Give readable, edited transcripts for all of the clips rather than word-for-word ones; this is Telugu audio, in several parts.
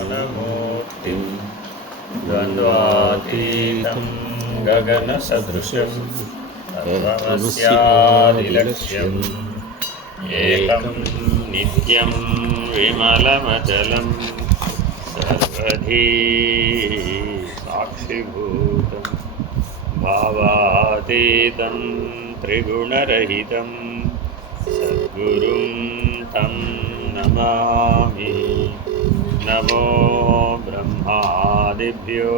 ज्ञानमूर्तिं द्वन्द्वातीतं गगनसदृशं सर्वमस्यादिलक्ष्यम् एकं नित्यं विमलमचलं सर्वधी साक्षिभूतं भावातीतं त्रिगुणरहितं सद्गुरुं तं नमामि। नमो ब्रह्मादिभ्यो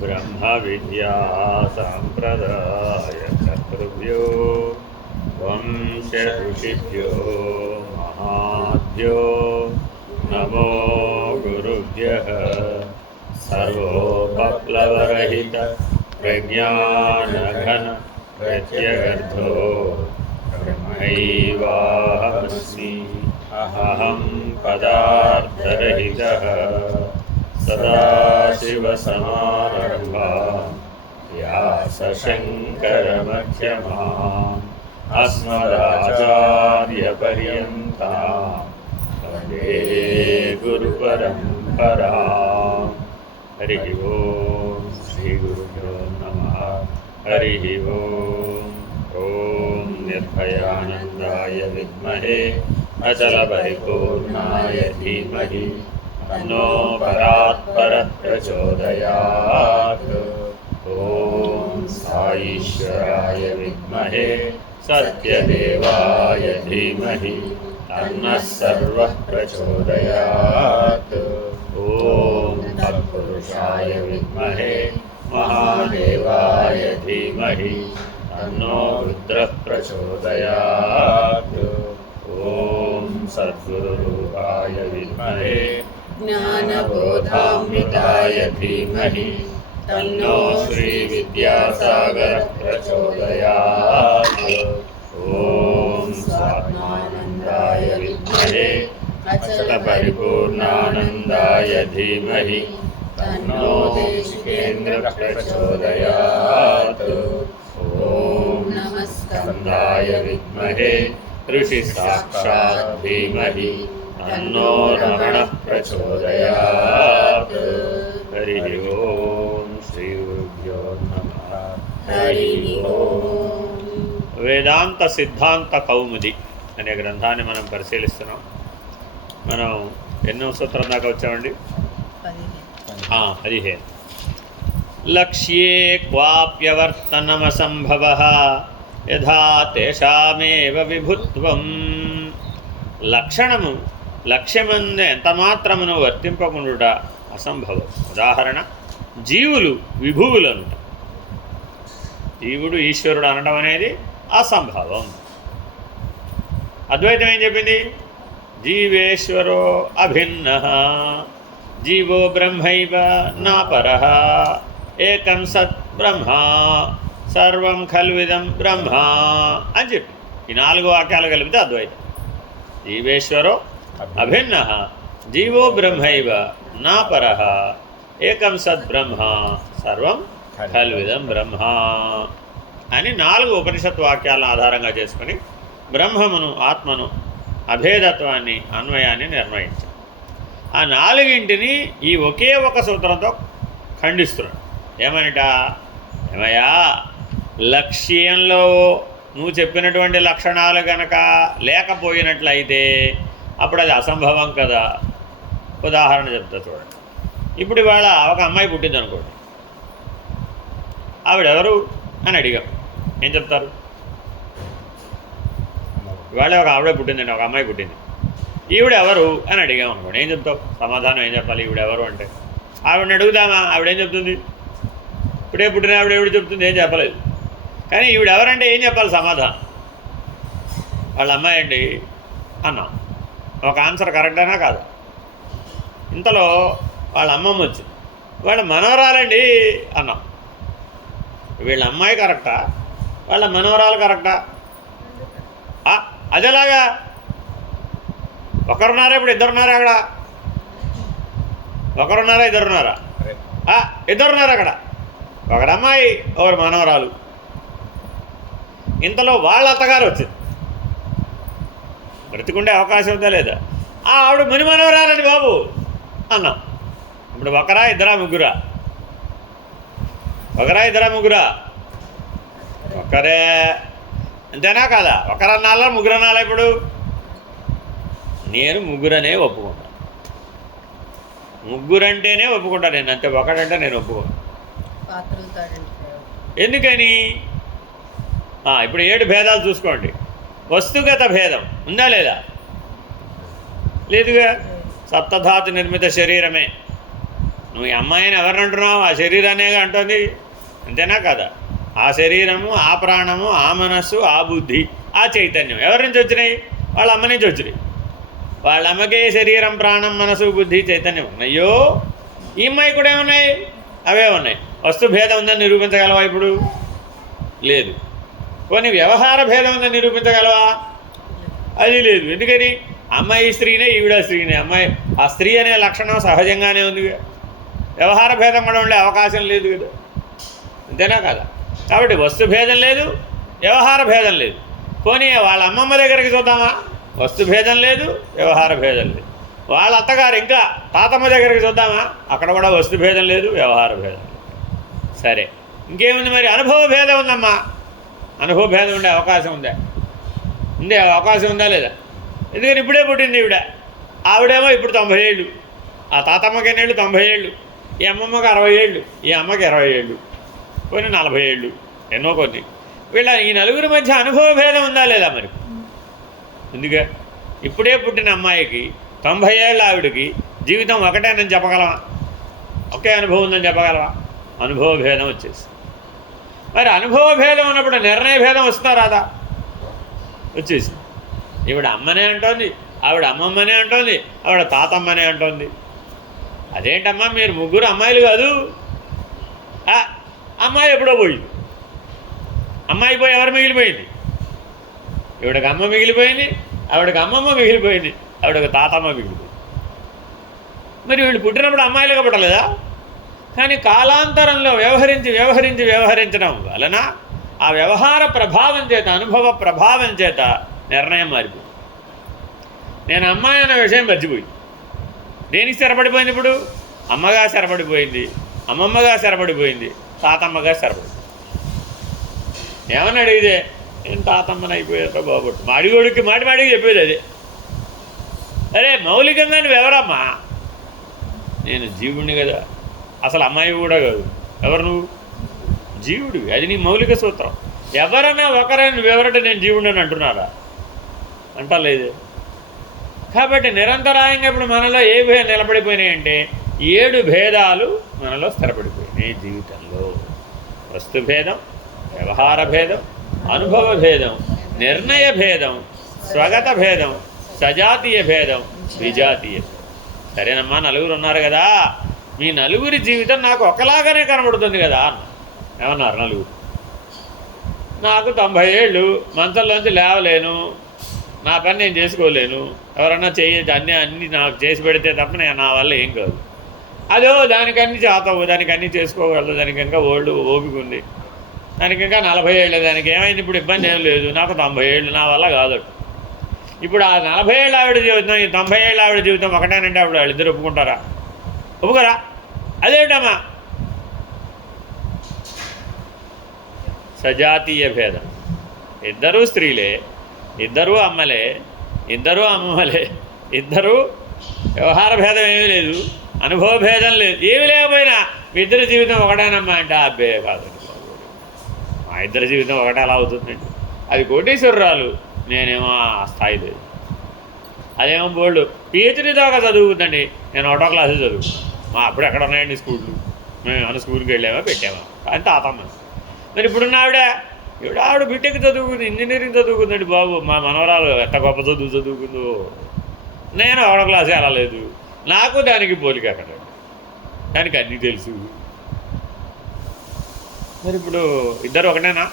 ब्रह्मविद्यासम्प्रदायकर्तृभ्यो वंशऋषिभ्यो महाभ्यो नमो गुरुभ्यः। सर्वोपप्लवरहित प्रज्ञानघन प्रत्यगर्थो ब्रह्मैवाहमस्मि। अहं पदार्थरहितः सदाशिवसमारम्भां व्यासशङ्करमध्यमाम् अस्मदाचार्यपर्यन्तां वन्दे गुरुपरम्पराम्। हरिः ओं श्रीगुरुभ्यो नमः। हरिः ओं। ॐ निर्भयानन्दाय विद्महे अचलपरिपूर्णाय धीमहि तन्नो परात्परप्रचोदयात्। ॐ साईश्वराय विद्महे सत्यदेवाय धीमहि तन्नः सर्वः प्रचोदयात्। ॐ तत्पुरुषाय विद्महे महादेवाय धीमहि तन्नो रुद्रः प्रचोदयात्। ॐ सद्गुरुरूपाय विद्महे ज्ञानबोधामृताय धीमहि तन्नो श्रीविद्यासागरः प्रचोदयात्। ॐ स्वात्मानन्दाय विद्महे अचलपरिपूर्णानन्दाय धीमहि तन्नो देशिकेन्द्रः प्रचोदयात्। ॐ स्कन्दाय विद्महे ऋषिसाक्षात् धीमहि तन्नो रमणः प्रचोदयात्। हरिः ओं श्रीगुरुभ्यो नमः। हरिः ओं। వేదాంత సిద్ధాంత కౌముది అనే గ్రంథాన్ని మనం పరిశీలిస్తున్నాం. మనం ఎన్నో సూత్రం దాకా వచ్చామండి? 15. లక్ష్యే క్వాప్యవర్తనమసంభవః యథా తేషామేవ విభుత్వం. లక్షణము లక్ష్యమందు ఎంత మాత్రమును వర్తింపకుండుట అసంభవం. ఉదాహరణ, జీవులు విభువులనుట. జీవుడు ఈశ్వరుడు అనడం అనేది అసంభవం. అద్వైతం ఏం చెప్పింది? జీవేశ్వరో అభిన్నః జీవో బ్రహ్మైవ నాపరః ఏకం సత్ బ్రహ్మ సర్వం ఖల్విదం బ్రహ్మ అని చెప్పి ఈ 4 వాక్యాలు కలిపితే అద్వైతం. జీవేశ్వరో అభిన్నః జీవో బ్రహ్మైవ నాపరః ఏకం సత్ బ్రహ్మ సర్వం ఖల్విదం బ్రహ్మ అని 4 ఉపనిషత్ వాక్యాలను ఆధారంగా చేసుకుని బ్రహ్మమును ఆత్మను అభేదత్వాన్ని అన్వయాన్ని నిర్ణయించాం. ఆ 4ంటిని ఈ ఒకే ఒక సూత్రంతో ఖండిస్తున్నాడు. ఏమనిట? ఏమయ్యా, లక్ష్యంలో నువ్వు చెప్పినటువంటి లక్షణాలు గనక లేకపోయినట్లయితే అప్పుడు అది అసంభవం కదా. ఉదాహరణ చెప్తా చూడండి. ఇప్పుడు ఇవాళ ఒక అమ్మాయి పుట్టింది అనుకోండి. ఆవిడెవరు అని అడిగాం, ఏం చెప్తారు? ఇవాళ ఒక ఆవిడ పుట్టిందండి, ఒక అమ్మాయి పుట్టింది. ఈవిడెవరు అని అడిగాం అనుకోండి, ఏం చెప్తావు? సమాధానం ఏం చెప్పాలి? ఈవిడెవరు అంటే ఆవిడని అడుగుదామా? ఆవిడేం చెప్తుంది? ఇప్పుడే పుట్టిన ఆవిడ ఎవడు చెప్తుంది? ఏం చెప్పలేదు. కానీ ఈవిడెవరంటే ఏం చెప్పాలి సమాధానం? వాళ్ళ అమ్మాయి అండి అన్నాం. ఒక ఆన్సర్ కరెక్టేనా కాదా? ఇంతలో వాళ్ళ అమ్మమ్మ వచ్చింది, వాళ్ళ మనవరాలండి అన్నాం. వీళ్ళ అమ్మాయి కరెక్టా, వాళ్ళ మనవరాలు కరెక్టా? అదేలాగా ఒకరున్నారా? ఇప్పుడు ఇద్దరున్నారా? అక్కడ ఒకరున్నారా? ఇద్దరున్నారా? ఇద్దరున్నారు అక్కడ. ఒకడు అమ్మాయి, ఒకడు మనవరాలు. ఇంతలో వాళ్ళ అత్తగారు వచ్చింది. బ్రతికుండే అవకాశం ఉందా లేదా? ఆవిడ ముని మనవరాలండి బాబు అన్నాం. ఇప్పుడు ఒకరా ఇద్దరా ముగ్గురా? ఒకరా ఇద్దరా ముగ్గురా? ఒకరే. అంతేనా కాదా? ఒకరన్నాలా ముగ్గురన్నాలా? ఇప్పుడు నేను ముగ్గురనే ఒప్పుకుంటాను. ముగ్గురంటేనే ఒప్పుకుంటాను నేను, అంతే. ఒకడంటే నేను ఒప్పుకోను. ఎందుకని? ఇప్పుడు 7 భేదాలు చూసుకోండి. వస్తుగత భేదం ఉందా లేదా? లేదుగా. సప్తధాతు నిర్మిత శరీరమే. నువ్వు ఈ అమ్మాయిని ఎవరిని అంటున్నావు? ఆ శరీరాన్నేగా అంటుంది. అంతేనా కదా? ఆ శరీరము, ఆ ప్రాణము, ఆ మనస్సు, ఆ బుద్ధి, ఆ చైతన్యం ఎవరి నుంచి వచ్చినాయి? వాళ్ళ అమ్మ నుంచి వచ్చినాయి. వాళ్ళ అమ్మకే శరీరం, ప్రాణం, మనసు, బుద్ధి, చైతన్యం ఉన్నాయో, ఈ అమ్మాయి కూడా ఏమున్నాయి? అవే ఉన్నాయి. వస్తు భేదం ఉందని నిరూపించగలవా ఇప్పుడు? లేదు. కొన్ని వ్యవహార భేదం ఉందని నిరూపించగలవా? అది లేదు. ఎందుకని? అమ్మాయి స్త్రీనే, ఈవిడ స్త్రీనే. అమ్మాయి ఆ స్త్రీ అనే లక్షణం సహజంగానే ఉంది. వ్యవహార భేదం కూడా ఉండే అవకాశం లేదు కదా. అంతేనా కదా? కాబట్టి వస్తు భేదం లేదు, వ్యవహార భేదం లేదు. పోనీ వాళ్ళ అమ్మమ్మ దగ్గరికి చూద్దామా? వస్తు భేదం లేదు, వ్యవహార భేదం లేదు. వాళ్ళ అత్తగారు ఇంకా తాతమ్మ దగ్గరికి చూద్దామా? అక్కడ కూడా వస్తు భేదం లేదు, వ్యవహార భేదం లేదు. సరే, ఇంకేముంది మరి? అనుభవ భేదం ఉందమ్మా. అనుభవ భేదం ఉండే అవకాశం ఉందా? ఉండే అవకాశం ఉందా లేదా? ఎందుకని? ఇప్పుడే పుట్టింది ఈవిడ. ఆవిడేమో ఇప్పుడు 90 ఏళ్ళు. ఆ తాతమ్మకి ఎన్నేళ్ళు? 90 ఏళ్ళు. ఈ అమ్మమ్మకి 60 ఏళ్ళు. ఈ అమ్మకి 20 ఏళ్ళు. కొన్ని 40 ఏళ్ళు. ఎన్నో కొన్ని. ఈ నలుగురి మధ్య అనుభవ భేదం ఉందా లేదా మరి? ఎందుకే? ఇప్పుడే పుట్టిన అమ్మాయికి 90 ఏళ్ళ ఆవిడకి జీవితం ఒకటేనని చెప్పగలవా? ఒకే అనుభవం ఉందని చెప్పగలవా? అనుభవ భేదం వచ్చేసి. మరి అనుభవ భేదం ఉన్నప్పుడు నిర్ణయ భేదం వస్తుందా రాదా? వచ్చేసి. ఈవిడ అమ్మనే అంటోంది, ఆవిడ అమ్మమ్మనే అంటోంది, ఆవిడ తాతమ్మనే అంటోంది. అదేంటమ్మా మీరు ముగ్గురు అమ్మాయిలు కాదు? అమ్మాయి ఎప్పుడో పోయింది. అమ్మాయి పోయి ఎవరు మిగిలిపోయింది? ఈవిడకి అమ్మ మిగిలిపోయింది, ఆవిడకి అమ్మమ్మ మిగిలిపోయింది, ఆవిడకి తాతమ్మ మిగిలిపోయింది. మరి వీళ్ళు పుట్టినప్పుడు అమ్మాయిలుగా పుట్టలేదా? కానీ కాలాంతరంలో వ్యవహరించడం వలన ఆ వ్యవహార ప్రభావం చేత, అనుభవ ప్రభావం చేత నిర్ణయం మారిపోయింది. నేను అమ్మాయి అన్న విషయం మర్చిపోయింది. దేనికి స్థిరపడిపోయింది? ఇప్పుడు అమ్మగా స్థిరపడిపోయింది, అమ్మమ్మగా స్థిరపడిపోయింది, తాతమ్మగా స్థిరపడిపోయింది. ఏమని అడిగితే నేను తాతమ్మని అయిపోయారో బాబట్టు మాడిగోడికి మాడికి చెప్పేది అదే. అరే మౌలికంగా నువ్వు ఎవరమ్మా? నేను జీవుడిని కదా. అసలు అమ్మాయి కూడా కాదు. ఎవరు నువ్వు? జీవుడివి. అది నీ మౌలిక సూత్రం. ఎవరన్నా ఒకరైనా నువ్వెవరంటే నేను జీవుడిని అని అంటున్నారా? అంటలేదే. కాబట్టి నిరంతరాయంగా ఇప్పుడు మనలో ఏ భేదం నిలబడిపోయినాయంటే 7 భేదాలు మనలో స్థిరపడిపోయినాయి జీవితంలో. వస్తు భేదం, వ్యవహార భేదం, అనుభవ భేదం, నిర్ణయ భేదం, స్వగత భేదం, సజాతీయ భేదం, విజాతీయ. సరేనమ్మా, నలుగురు ఉన్నారు కదా, మీ నలుగురి జీవితం నాకు ఒకలాగానే కనబడుతుంది కదా. ఏమన్నారు? నలుగురు. నాకు 90 ఏళ్ళు, మంచంలోంచి లేవలేను, నా పని నేను చేసుకోలేను, ఎవరన్నా అన్నీ నాకు చేసి పెడితే తప్ప నేను నా వల్ల ఏం కాదు. అదో దానికన్నీ చేతావు, దానికి అన్నీ చేసుకోగలదు, దానికి ఇంకా ఓపిక ఉంది, దానికి ఇంకా 40 ఏళ్ళు, దానికి ఏమైంది ఇప్పుడు? ఇబ్బంది ఏం లేదు, నాకు 90 ఏళ్ళు, నా వల్ల కాదు. ఇప్పుడు ఆ 40 ఏళ్ళ ఆవిడ జీవితం, ఈ 90 ఏళ్ళ ఆవిడ జీవితం ఒకటేనంటే అప్పుడు వాళ్ళిద్దరు ఒప్పుకుంటారా? ఒప్పుకోరా? అదేమిటమ్మా? సజాతీయ భేదం. ఇద్దరూ స్త్రీలే, ఇద్దరూ అమ్మలే, ఇద్దరూ అమ్మమ్మలే, ఇద్దరూ వ్యవహార భేదం ఏమీ లేదు, అనుభవ భేదం లేదు, ఏమి లేకపోయినా మీ ఇద్దరి జీవితం ఒకటేనమ్మా అంటే అబ్బే కాదు, మా ఇద్దరి జీవితం ఒకటే ఎలా అవుతుందండి? అది కోటీశ్వరరాలు, నేనేమో ఆ స్థాయి లేదు. అదేమో బోల్డ్ PhD దాకా చదువుకుందండి, నేను 1వ క్లాసు చదువుకున్నాను. అప్పుడు ఎక్కడ ఉన్నాయండి స్కూళ్ళు? మేము ఏమైనా స్కూల్కి వెళ్ళామా పెట్టామా? అని తాతమ్మ. మరి ఇప్పుడున్న ఆవిడ బీటెక్ చదువుకుంది, ఇంజనీరింగ్ చదువుకుందండి బాబు. మా మనవరాలు ఎంత గొప్ప చదువుకుందో. నేను 1వ క్లాసు వెళ్ళలేదు, నాకు దానికి పోలిక అక్కడ, దానికి అన్నీ తెలుసు. మరి ఇప్పుడు ఇద్దరు ఒకటేనా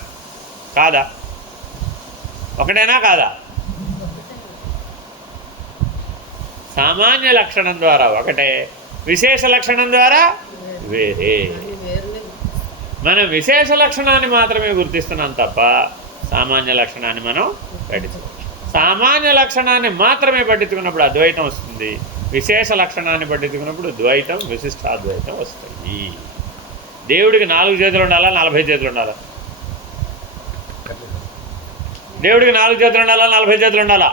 కాదా? ఒకటేనా కాదా? సామాన్య లక్షణం ద్వారా ఒకటే, విశేష లక్షణం ద్వారా వేరే. మనం విశేష లక్షణాన్ని మాత్రమే గుర్తిస్తున్నాం తప్ప సామాన్య లక్షణాన్ని మనం పట్టించుకోం. సామాన్య లక్షణాన్ని మాత్రమే పట్టించుకున్నప్పుడు అద్వైతం వస్తుంది, విశేష లక్షణాన్ని పట్టించుకున్నప్పుడు ద్వైతం విశిష్టాద్వైతం వస్తాయి. దేవుడికి 4 చేతులు ఉండాలా, 40 చేతులు ఉండాలా? దేవుడికి 4 చేతులు ఉండాలా, 40 చేతులు ఉండాలా?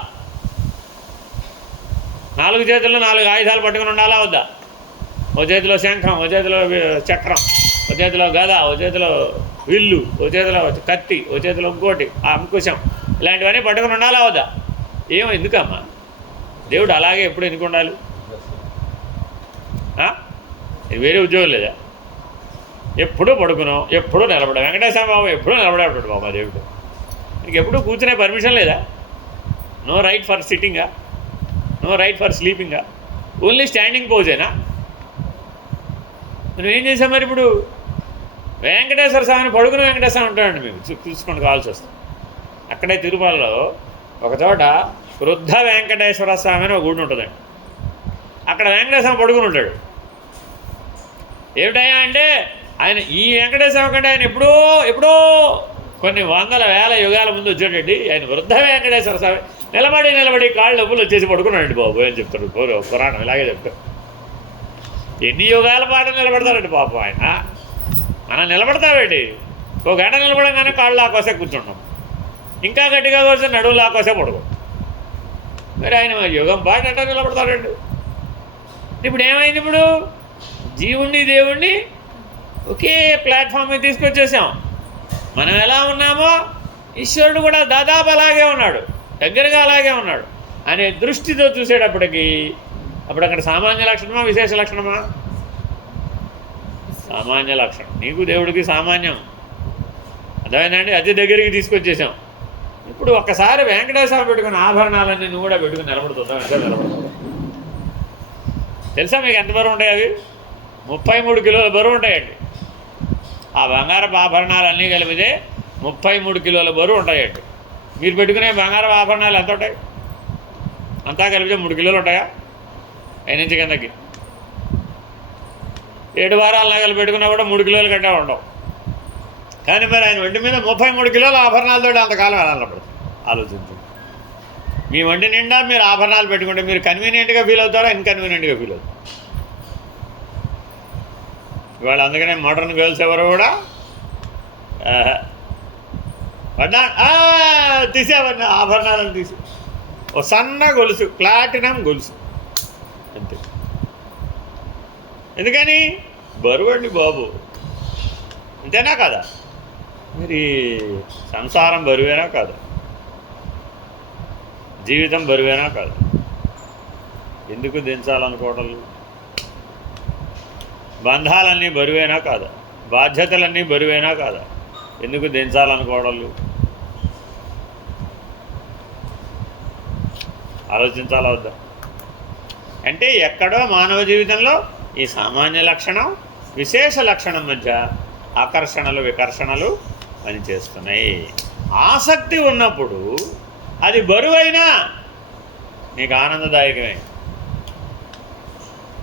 4 చేతుల్లో 4 ఆయుధాలు పట్టుకుని ఉండాలా వద్దా? ఓ చేతిలో శంఖం, ఓ చేతిలో చక్రం, ఓ చేతిలో గద, ఓ చేతిలో విల్లు, ఓ చేతిలో కత్తి, ఓ చేతిలో ఇంకోటి అంకుశం, ఇలాంటివన్నీ పట్టుకుని ఉండాలా వద్దా? ఏమో ఎందుకమ్మా దేవుడు అలాగే ఎప్పుడు ఎందుకు ఉండాలి? ఇది వేరే ఉద్యోగం లేదా? ఎప్పుడూ పడుకున్నాం, ఎప్పుడూ నిలబడ. వెంకటేశ్వర బాబు ఎప్పుడూ నిలబడేటాడు బాబా దేవుడు. నీకు ఎప్పుడూ కూర్చునే పర్మిషన్ లేదా? నో రైట్ ఫర్ సిట్టింగా, నో రైట్ ఫర్ స్లీపింగా, ఓన్లీ స్టాండింగ్ పోజేనా? మనం ఏం చేసాం మరి ఇప్పుడు? వెంకటేశ్వర స్వామిని పడుకుని వెంకటేశ్వర ఉంటామండి మేము చూసుకొని కావాల్సి వస్తుంది. అక్కడే తిరుమలలో ఒకచోట వృద్ధ వెంకటేశ్వర స్వామి అని ఒక గుడి ఉంటుందండి. అక్కడ వెంకటేశ్వర పడుకుని ఉంటాడు. ఏమిటయ్యా అంటే ఆయన ఈ వెంకటేశ్వర కంటే ఆయన ఎప్పుడో కొన్ని వందల వేల యుగాల ముందు వచ్చాడండి. ఆయన వృద్ధ వెంకటేశ్వర స్వామి నిలబడి కాళ్ళు డబ్బులు వచ్చేసి పడుకున్నాడండి బాబు అని చెప్తాడు పురాణం. ఇలాగే చెప్తాడు. ఎన్ని యుగాల పాటు నిలబడతారండి పాపం ఆయన. మనం నిలబడతామేంటి? ఒక గంట నిలబడంగానే కాళ్ళు లాకోసే కూర్చుంటాం, ఇంకా గట్టిగా కూర్చొని నడువు లాకోసే పడుకో. మరి ఆయన యుగం పాటు అట్లా నిలబడతాడండి. ఇప్పుడు ఏమైంది? ఇప్పుడు జీవుణ్ణి దేవుణ్ణి ఒకే ప్లాట్ఫామ్ మీద తీసుకొచ్చేసాం. మనం ఎలా ఉన్నామో ఈశ్వరుడు కూడా దాదాపు అలాగే ఉన్నాడు, దగ్గరగా అలాగే ఉన్నాడు అనే దృష్టితో చూసేటప్పటికి అప్పుడు అక్కడ సామాన్య లక్షణమా విశేష లక్షణమా? సామాన్య లక్షణం. నీకు దేవుడికి సామాన్యం అర్థమైందండి. అతి దగ్గరికి తీసుకొచ్చేసాం. ఇప్పుడు ఒక్కసారి వెంకటేశ్వర పెట్టుకున్న ఆభరణాలన్నీ నువ్వు కూడా పెట్టుకుని నిలబడుతుంటావు. ఎంత నిలబడతావు తెలుసా మీకు? ఎంత బరువు ఉంటాయి అవి? 33 కిలోల బరువు ఉంటాయండి. ఆ బంగారపు ఆభరణాలన్నీ కలిపితే 33 కిలోల బరువు ఉంటాయండి. మీరు పెట్టుకునే బంగారపు ఆభరణాలు ఎంత ఉంటాయి? అంతా కలిపితే 3 కిలోలు ఉంటాయా? అయినుంచి కిందకి 7 వారాల నగలు పెట్టుకున్నా కూడా 3 కిలోల కంటే ఉండవు. కానీ మరి ఆయన ఒంటి మీద 33 కిలోల ఆభరణాలతో అంతకాలం వెళ్ళాలన్నప్పుడు ఆలోచించండి. మీ ఒంటి నిండా మీరు ఆభరణాలు పెట్టుకుంటే మీరు కన్వీనియంట్గా ఫీల్ అవుతారా, ఇన్కన్వీనియంట్గా ఫీల్ అవుతారు? ఇవాళ అందుకనే మోడర్న్ గర్ల్స్ ఎవరు కూడా తీసేవన్నీ ఆభరణాలను తీసి ఓ సన్న గొలుసు, ప్లాటినం గొలుసు అంతే. ఎందుకని? బరువు అండి బాబు. అంతేనా కాదా? మరి సంసారం బరువేనా కాదా? జీవితం బరువేనా కాదా? ఎందుకు దించాలనుకోవడం? బంధాలన్నీ బరువేనా కాదా? బాధ్యతలన్నీ బరువేనా కాదా? ఎందుకు దించాలనుకోవడం? ఆలోచించాలా వద్దా? అంటే ఎక్కడో మానవ జీవితంలో ఈ సామాన్య లక్షణం విశేష లక్షణం మధ్య ఆకర్షణలు వికర్షణలు పనిచేస్తున్నాయి. ఆసక్తి ఉన్నప్పుడు అది బరువైనా నీకు ఆనందదాయకమే.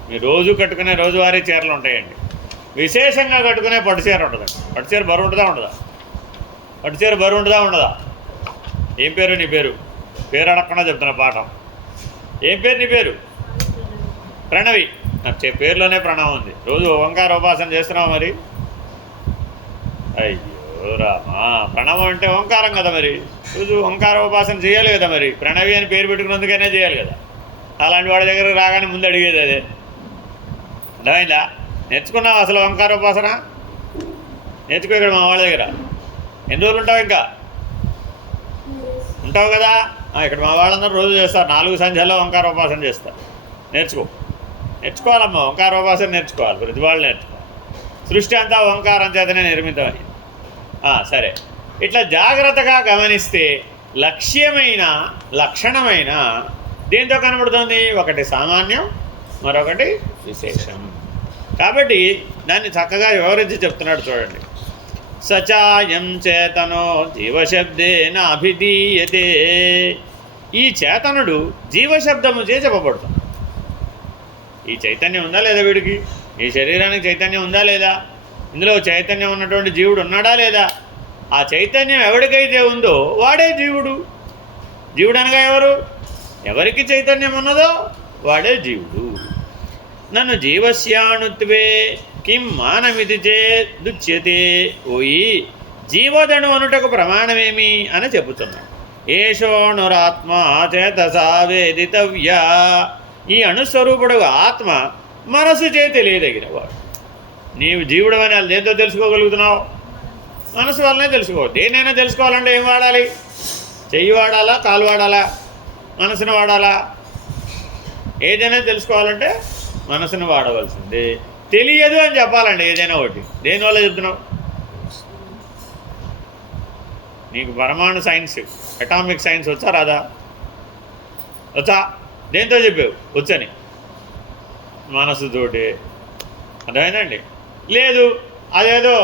మీరు రోజు కట్టుకునే రోజువారీ చీరలు ఉంటాయండి, విశేషంగా కట్టుకునే పట్టుచీర ఉంటుందండి. పట్టుచీర బరువు ఉంటుందా ఉండదా? పట్టుచీర బరువు ఉంటుందా ఉండదా? ఏం పేరు నీ పేరు? పేరు అడగకుండా చెప్తున్నా పాఠం. ఏం పేరు నీ పేరు? ప్రణవి. పేరులోనే ప్రణవం ఉంది. రోజు ఓంకార ఉపాసన చేస్తున్నావు మరి? అయ్యో రామా, ప్రణవం అంటే ఓంకారం కదా, మరి రోజు ఓంకార ఉపాసన చేయాలి కదా. మరి ప్రణవి అని పేరు పెట్టుకున్నందుకైనా చేయాలి కదా. అలాంటి వాడి దగ్గర రాగానే ముందు అడిగేది అదే. అర్థమైందా? నేర్చుకున్నావు అసలు ఓంకార ఉపాసన? నేర్చుకో ఇక్కడ మా వాళ్ళ దగ్గర. ఎన్ని రోజులు ఉంటావు? ఇంకా ఉంటావు కదా. ఇక్కడ మా వాళ్ళందరూ రోజు చేస్తారు. 4 సంధ్యల్లో ఓంకార ఉపాసన చేస్తారు. నేర్చుకోవాలమ్మా. ఓంకార ఉపాసన నేర్చుకోవాలి. ప్రతి వాళ్ళు నేర్చుకోవాలి. సృష్టి అంతా ఓంకారం చేతనే నిర్మితమైంది. సరే, ఇట్లా జాగ్రత్తగా గమనిస్తే లక్ష్యమైన లక్షణమైన దేంతో కనబడుతుంది? ఒకటి సామాన్యం, మరొకటి విశేషం. కాబట్టి దాన్ని చక్కగా వివరించి చెప్తున్నాడు చూడండి. సచాయం చేతనో జీవశబ్దేన అభిధీయతే. ఈ చేతనుడు జీవశబ్దము చే చెప్పబడుతుంది. ఈ చైతన్యం ఉందా లేదా వీడికి? ఈ శరీరానికి చైతన్యం ఉందా లేదా? ఇందులో చైతన్యం ఉన్నటువంటి జీవుడు ఉన్నాడా లేదా? ఆ చైతన్యం ఎవరికైతే ఉందో వాడే జీవుడు. జీవుడు అనగా ఎవరు? ఎవరికి చైతన్యం ఉన్నదో వాడే జీవుడు. నన్ను జీవస్యాణుత్వే కిం మానమితి చేదుచ్యతే. ఓయి జీవోదణు అనుటకు ప్రమాణమేమి అని చెబుతున్నాడు. ఏషోణురాత్మా చేతసా వేదితవ్యా. ఈ అణుస్వరూపుడు ఆత్మ మనసు చే తెలియదగినవాడు. నీవు జీవుడు అని అది దేంతో తెలుసుకోగలుగుతున్నావు? మనసు వల్లనే తెలుసుకో. దేనైనా తెలుసుకోవాలంటే ఏం వాడాలి? చెయ్యి వాడాలా, కాలు వాడాలా, మనసును వాడాలా? ఏదైనా తెలుసుకోవాలంటే మనసును వాడవలసిందే. తెలియదు అని చెప్పాలండి ఏదైనా ఒకటి. దేనివల్ల చెప్తున్నావు? నీకు పరమాణు సైన్స్, అటామిక్ సైన్స్ వచ్చా రాదా? వచ్చా? దేంతో చెప్పావు వచ్చని? మనసుతోటి. అర్థమైందండి? లేదు అదేదో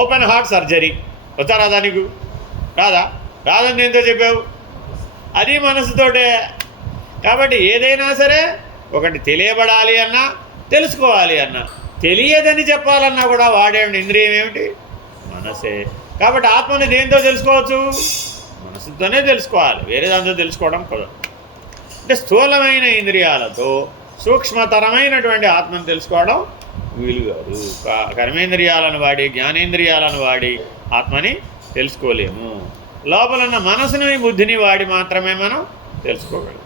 ఓపెన్ హార్ట్ సర్జరీ వచ్చా రాదా నీకు? రాదా? రాదని దేంతో చెప్పావు? అది మనసుతోటే. కాబట్టి ఏదైనా సరే ఒకటి తెలియబడాలి అన్నా, తెలుసుకోవాలి అన్నా, తెలియదని చెప్పాలన్నా కూడా వాడే ఇంద్రియం ఏమిటి? మనసే. కాబట్టి ఆత్మని దేంతో తెలుసుకోవచ్చు? మనసుతోనే తెలుసుకోవాలి. వేరే దాంతో తెలుసుకోవడం కుదరదు. అంటే స్థూలమైన ఇంద్రియాలతో సూక్ష్మతరమైనటువంటి ఆత్మను తెలుసుకోవడం వీలు కాదు. కర్మేంద్రియాలను వాడి, జ్ఞానేంద్రియాలను వాడి ఆత్మని తెలుసుకోలేము. లోపలున్న మనసుని, బుద్ధిని వాడి మాత్రమే మనం తెలుసుకోగలం.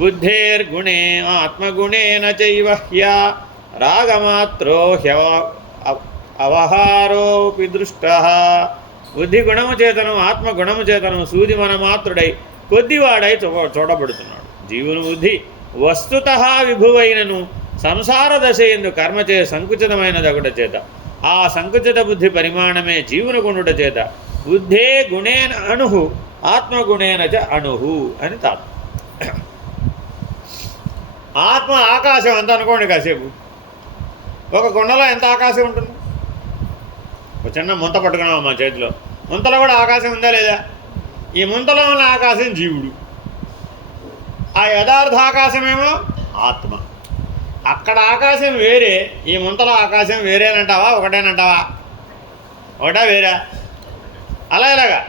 బుద్ధేర్గుణే ఆత్మగుణేన చైవ హ్యా రాగమాత్రో అవహారోపి దృష్ట. బుద్ధి గుణము చేతను, ఆత్మగుణము చేతను సూది మనమాత్రుడై కొద్దివాడై చూడబడుతున్నాడు. జీవుని బుద్ధి వస్తుతః విభువైనను సంసార దశ ఎందు కర్మచే సంకుచితమైన దగుట చేత ఆ సంకుచిత బుద్ధి పరిమాణమే జీవుని గుణుట చేత బుద్ధే గుణేన అణుహు ఆత్మగుణేన చ అణుహు అని తాత్పర్యం. ఆత్మ ఆకాశం ఎంత అనుకోండి. కాసేపు ఒక కుండలో ఎంత ఆకాశం ఉంటుంది? ఒక చిన్న ముంత పట్టుకున్నాం మా చేతిలో. ముంతలో కూడా ఆకాశం ఉందా లేదా? ఈ ముంతలో ఉన్న ఆకాశం జీవుడు, ఆ యథార్థ ఆకాశమేమో ఆత్మ. అక్కడ ఆకాశం వేరే, ఈ ముంతలో ఆకాశం వేరేనంటావా ఒకటేనంటావా? ఒకటా వేరా? అలాగా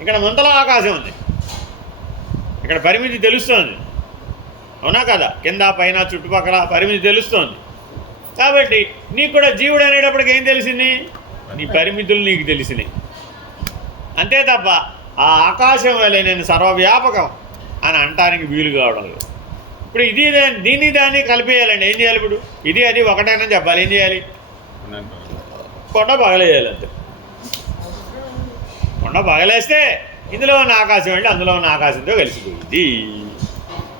ఇక్కడ ముంతలో ఆకాశం ఉంది, ఇక్కడ పరిమితి తెలుస్తోంది. అవునా కదా? కింద పైన చుట్టుపక్కల పరిమితి తెలుస్తోంది. కాబట్టి నీకు కూడా జీవుడు అనేటప్పటికి ఏం తెలిసింది? నీ పరిమితులు నీకు తెలిసినాయి. అంతే తప్ప ఆ ఆకాశం వల్లే నేను సర్వవ్యాపకం అని అంటానికి వీలు కావడం లేదు. ఇప్పుడు ఇది దీన్ని దాన్ని కలిపేయాలండి. ఏం చేయాలి? ఇప్పుడు ఇది అది ఒకటైనా చెప్పాలి. ఏం చేయాలి? కొండ పగలేయాలి. అంతే. కొండ పగలేస్తే ఇందులో ఉన్న ఆకాశం వెళ్ళి అందులో ఉన్న ఆకాశంతో కలిసిపోయింది.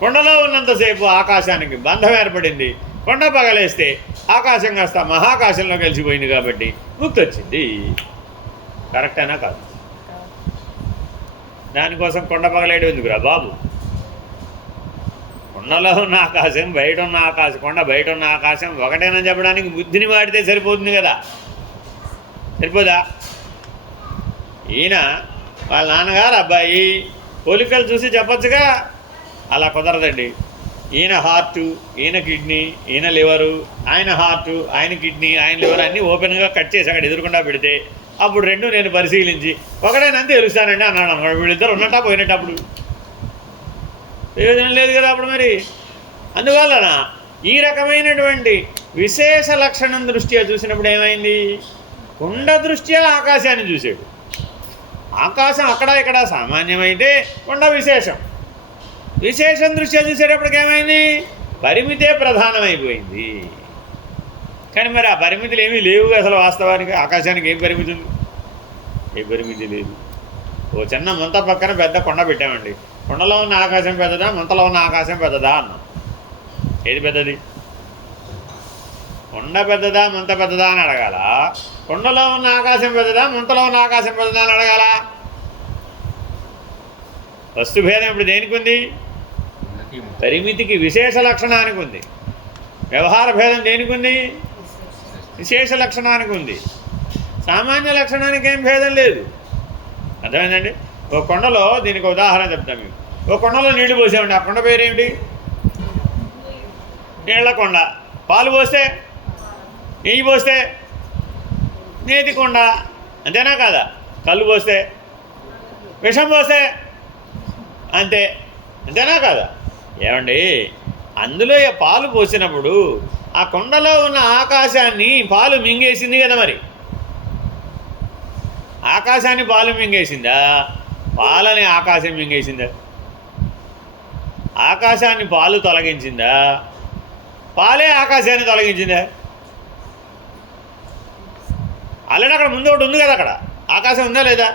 కొండలో ఉన్నంతసేపు ఆకాశానికి బంధం ఏర్పడింది. కొండ పగలేస్తే ఆకాశం కాస్త మహాకాశంలో కలిసిపోయింది. కాబట్టి ముక్తి వచ్చింది. కరెక్టేనా కాదు? దానికోసం కొండ పగలేయడం ఎందుకురా బాబు? కొండలో ఉన్న ఆకాశం, బయట ఉన్న ఆకాశం, కొండ బయట ఉన్న ఆకాశం ఒకటేనని చెప్పడానికి బుద్ధిని వాడితే సరిపోతుంది కదా? సరిపోదా? ఈయన వాళ్ళ నాన్నగారు అబ్బాయి పోలికలు చూసి చెప్పచ్చుగా. అలా కుదరదండి. ఈయన హార్టు, ఈయన కిడ్నీ, ఈయన లివరు, ఆయన హార్టు, ఆయన కిడ్నీ, ఆయన లివర్ అన్నీ ఓపెన్గా కట్ చేసి అక్కడ ఎదురుకుండా పెడితే అప్పుడు రెండు నేను పరిశీలించి ఒకటేనంతే తెలుస్తానండి అన్నాడు అనుకోండి. వీళ్ళిద్దరు ఉన్నట్టా పోయినట్టప్పుడు ప్రయోజనం లేదు కదా అప్పుడు. మరి అందువలన ఈ రకమైనటువంటి విశేష లక్షణం దృష్ట్యా చూసినప్పుడు ఏమైంది? కుండ దృష్ట్యా ఆకాశాన్ని చూసాడు. ఆకాశం అక్కడ ఇక్కడ సామాన్యమైతే కొండ విశేషం. విశేషం దృష్ట్యా చూసేటప్పటికి ఏమైంది? పరిమితే ప్రధానమైపోయింది. కానీ మరి ఆ పరిమితులు ఏమీ లేవు అసలు. వాస్తవానికి ఆకాశానికి ఏం పరిమితి ఉంది? ఏ పరిమితి లేదు. ఓ చిన్న ముంత పక్కన పెద్ద కొండ పెట్టామండి. కొండలో ఉన్న ఆకాశం పెద్దదా, ముంతలో ఉన్న ఆకాశం పెద్దదా అన్నాం. ఏది పెద్దది? కొండ పెద్దదా, ముంత పెద్దదా అని అడగాల? కొండలో ఉన్న ఆకాశం పెద్దదా, ముంతలో ఉన్న ఆకాశం పెద్దదా అని అడగాల? వస్తుభేదం ఇప్పుడు దేనికి ఉంది? పరిమితికి, విశేష లక్షణానికి ఉంది. వ్యవహార భేదం దేనికి ఉంది? విశేష లక్షణానికి ఉంది. సామాన్య లక్షణానికి ఏం భేదం లేదు. అర్థమైందండి? ఓ కొండలో, దీనికి ఉదాహరణ చెప్తాను మీకు. ఓ కొండలో నీళ్లు పోసామండి. ఆ కొండ పేరేమిటి? నీళ్ల కొండ. పాలు పోస్తే, నెయ్యి పోస్తే నేతి కొండ. అంతేనా కాదా? కళ్ళు పోస్తే, విషం పోస్తే అంతే. అంతేనా కాదా? ఏమండి అందులో పాలు పోసినప్పుడు ఆ కొండలో ఉన్న ఆకాశాన్ని పాలు మింగేసింది కదా. మరి ఆకాశాన్ని పాలు మింగేసిందా, పాలని ఆకాశం మింగేసిందా? ఆకాశాన్ని పాలు తొలగించిందా, పాలే ఆకాశాన్ని తొలగించిందా? ఆల్రెడీ అక్కడ ముందు ఒకటి ఉంది కదా, అక్కడ ఆకాశం ఉందా లేదా?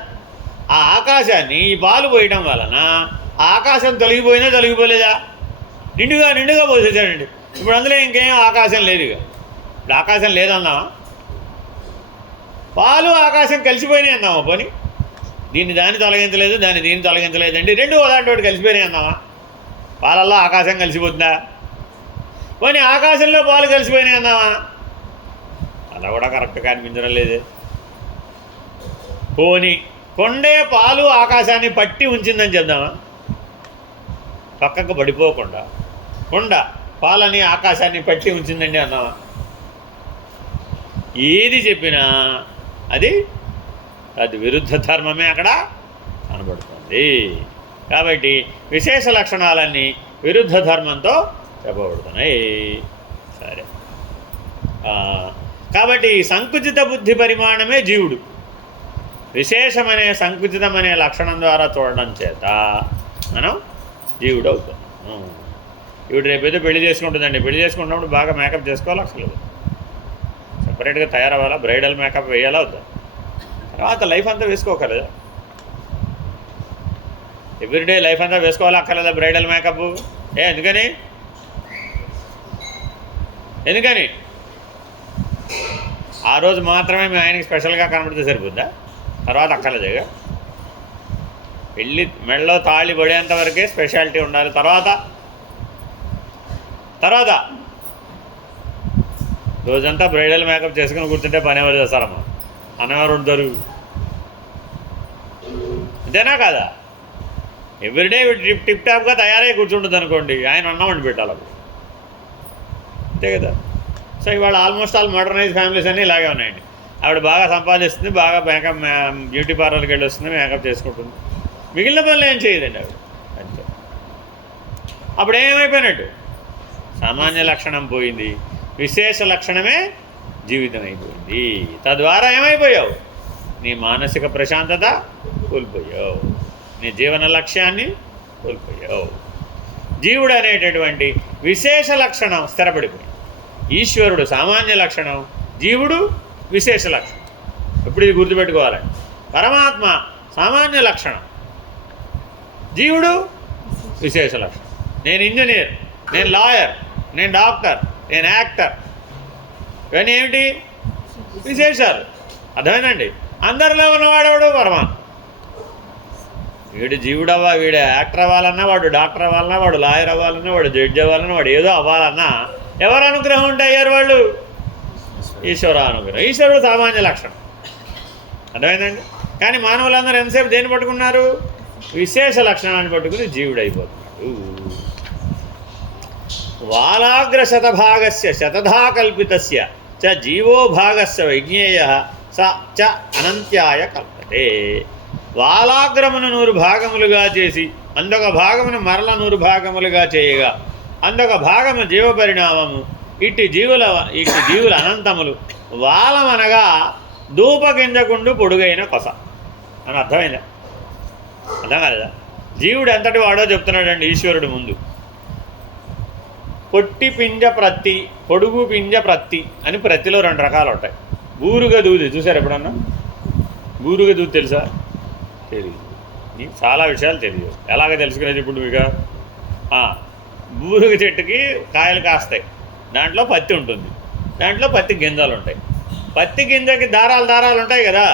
ఆ ఆకాశాన్ని ఈ పాలు పోయటం వలన ఆకాశం తొలగిపోయిందా తొలగిపోలేదా? నిండుగా పోసేసాడండి. ఇప్పుడు అందులో ఇంకేం ఆకాశం లేదు. ఇక ఇప్పుడు ఆకాశం లేదన్నావా? పాలు ఆకాశం కలిసిపోయినాయి అన్నావా? పోనీ దాన్ని తొలగించలేదు, దీన్ని తొలగించలేదండి, రెండు ఒకదాంటి ఒకటి కలిసిపోయినాయి అన్నావా? పాలల్లో ఆకాశం కలిసిపోతుందా? పోనీ ఆకాశంలో పాలు కలిసిపోయినాయి అన్నావా? అలా కూడా కరెక్ట్గా అనిపించడం లేదే. పోనీ కొండే పాలు ఆకాశాన్ని పట్టి ఉంచిందని చెప్దామా? పక్కకు పడిపోకుండా కొండ పాలని ఆకాశాన్ని పట్టి ఉంచిందండి అన్నావా? ఏది చెప్పినా అది విరుద్ధ ధర్మమే అక్కడ కనబడుతుంది. కాబట్టి విశేష లక్షణాలన్నీ విరుద్ధ ధర్మంతో చెప్పబడుతున్నాయి. సరే, కాబట్టి సంకుచిత బుద్ధి పరిమాణమే జీవుడు. విశేషమనే సంకుచితమనే లక్షణం ద్వారా చూడడం చేత మనం జీవుడు అవుతాం. ఇప్పుడు రేపైతే పెళ్లి చేసుకుంటుందండి. పెళ్లి చేసుకున్నప్పుడు బాగా మేకప్ చేసుకోవాలి, అసలు సపరేట్గా తయారవ్వాలా, బ్రైడల్ మేకప్ వేయాలా వద్దా? తర్వాత లైఫ్ అంతా వేసుకోగలదా? ఎవ్రీడే లైఫ్ అంతా వేసుకోవాలా అక్కర్లేదా బ్రైడల్ మేకప్? ఎందుకని ఆ రోజు మాత్రమే మీ ఆయనకి స్పెషల్గా కనబడితే సరిపోద్దా? తర్వాత అక్కర్లేదుగా. పెళ్ళి మెడలో తాళి పడేంత వరకే స్పెషాలిటీ ఉండాలి. తర్వాత రోజంతా బ్రైడల్ మేకప్ చేసుకుని కూర్చుంటే పని ఎవరు చేస్తారమ్మా? అన్నవారు ఉంటారు, అంతేనా కాదా? ఎవ్రీడే టిప్ టాప్గా తయారై కూర్చుంటుంది అనుకోండి, ఆయన అన్నం వండి పెట్టాలి అప్పుడు, అంతే కదా. సో ఇవాళ ఆల్మోస్ట్ ఆల్ మోడర్నైజ్ ఫ్యామిలీస్ అన్నీ ఇలాగే ఉన్నాయండి. ఆవిడ బాగా సంపాదిస్తుంది, బాగా మేకప్ బ్యూటీ పార్లర్కి వెళ్ళి వస్తుంది, మేకప్ చేసుకుంటుంది, మిగిలిన పనులు ఏం చేయదండి ఆవిడ, అంతే. అప్పుడు ఏమైపోయినట్టు? సామాన్య లక్షణం పోయింది, విశేష లక్షణమే జీవితం అయిపోయింది. తద్వారా ఏమైపోయావు? నీ మానసిక ప్రశాంతత కోల్పోయావు, నీ జీవన లక్ష్యాన్ని కోల్పోయావు. జీవుడు అనేటటువంటి విశేష లక్షణం స్థిరపడిపోయింది. ఈశ్వరుడు సామాన్య లక్షణం, జీవుడు విశేష లక్షణం. ఎప్పుడు ఇది గుర్తుపెట్టుకోవాలండి. పరమాత్మ సామాన్య లక్షణం, జీవుడు విశేష లక్షణం. నేను ఇంజనీర్, నేను లాయర్, నేను డాక్టర్, నేను యాక్టర్, ఇవన్నీ ఏమిటి? విశేషాలు. అర్థమైందండి? అందరిలో ఉన్నవాడెవడు? పరమాత్మ. వీడు జీవుడు వీడు యాక్టర్ అవ్వాలన్నా, వాడు డాక్టర్ అవ్వాలన్నా, వాడు లాయర్ అవ్వాలన్నా, వాడు జడ్జి అవ్వాలన్నా, వాడు ఏదో అవ్వాలన్నా ఎవరు అనుగ్రహం ఉంటే అయ్యారు వాళ్ళు? ఈశ్వర అనుగ్రహం. ఈశ్వరుడు సామాన్య లక్షణం. అర్థమైందండి? కానీ మానవులందరూ ఎంతసేపు దేన్ని పట్టుకున్నారు? విశేష లక్షణాన్ని పట్టుకుని జీవుడు అయిపోతున్నాడు. వాలాగ్రశతభాగస్య శతధా కల్పితస్య చ జీవో భాగస్య వైజ్ఞేయ స చ అనంత్యాయ కల్పతే. వాలాగ్రమును 100 భాగములుగా చేసి అందొక భాగమును మరల 100 భాగములుగా చేయగా అందొక భాగము జీవ పరిణామము. ఇట్టి జీవుల అనంతములు. వాలమనగా ధూపగింజకుండు పొడుగైన కొస అని అర్థమైందా? అర్థం కాలేదా? జీవుడు ఎంతటి వాడో చెప్తున్నాడండి ఈశ్వరుడు ముందు. పొట్టి పింజ ప్రత్తి, పొడుగు పింజ ప్రత్తి అని ప్రత్తిలో 2 రకాలు ఉంటాయి. బూరుగ దూది చూసారు ఎప్పుడన్నా? బూరుగ దూది తెలుసా? తెలియదు. నీకు చాలా విషయాలు తెలియదు. ఎలాగ తెలుసుకునేది ఇప్పుడు మీకు? బూరుగ చెట్టుకి కాయలు కాస్తాయి, దాంట్లో పత్తి ఉంటుంది, దాంట్లో పత్తి గింజలు ఉంటాయి. పత్తి గింజకి దారాలు ఉంటాయి కదా.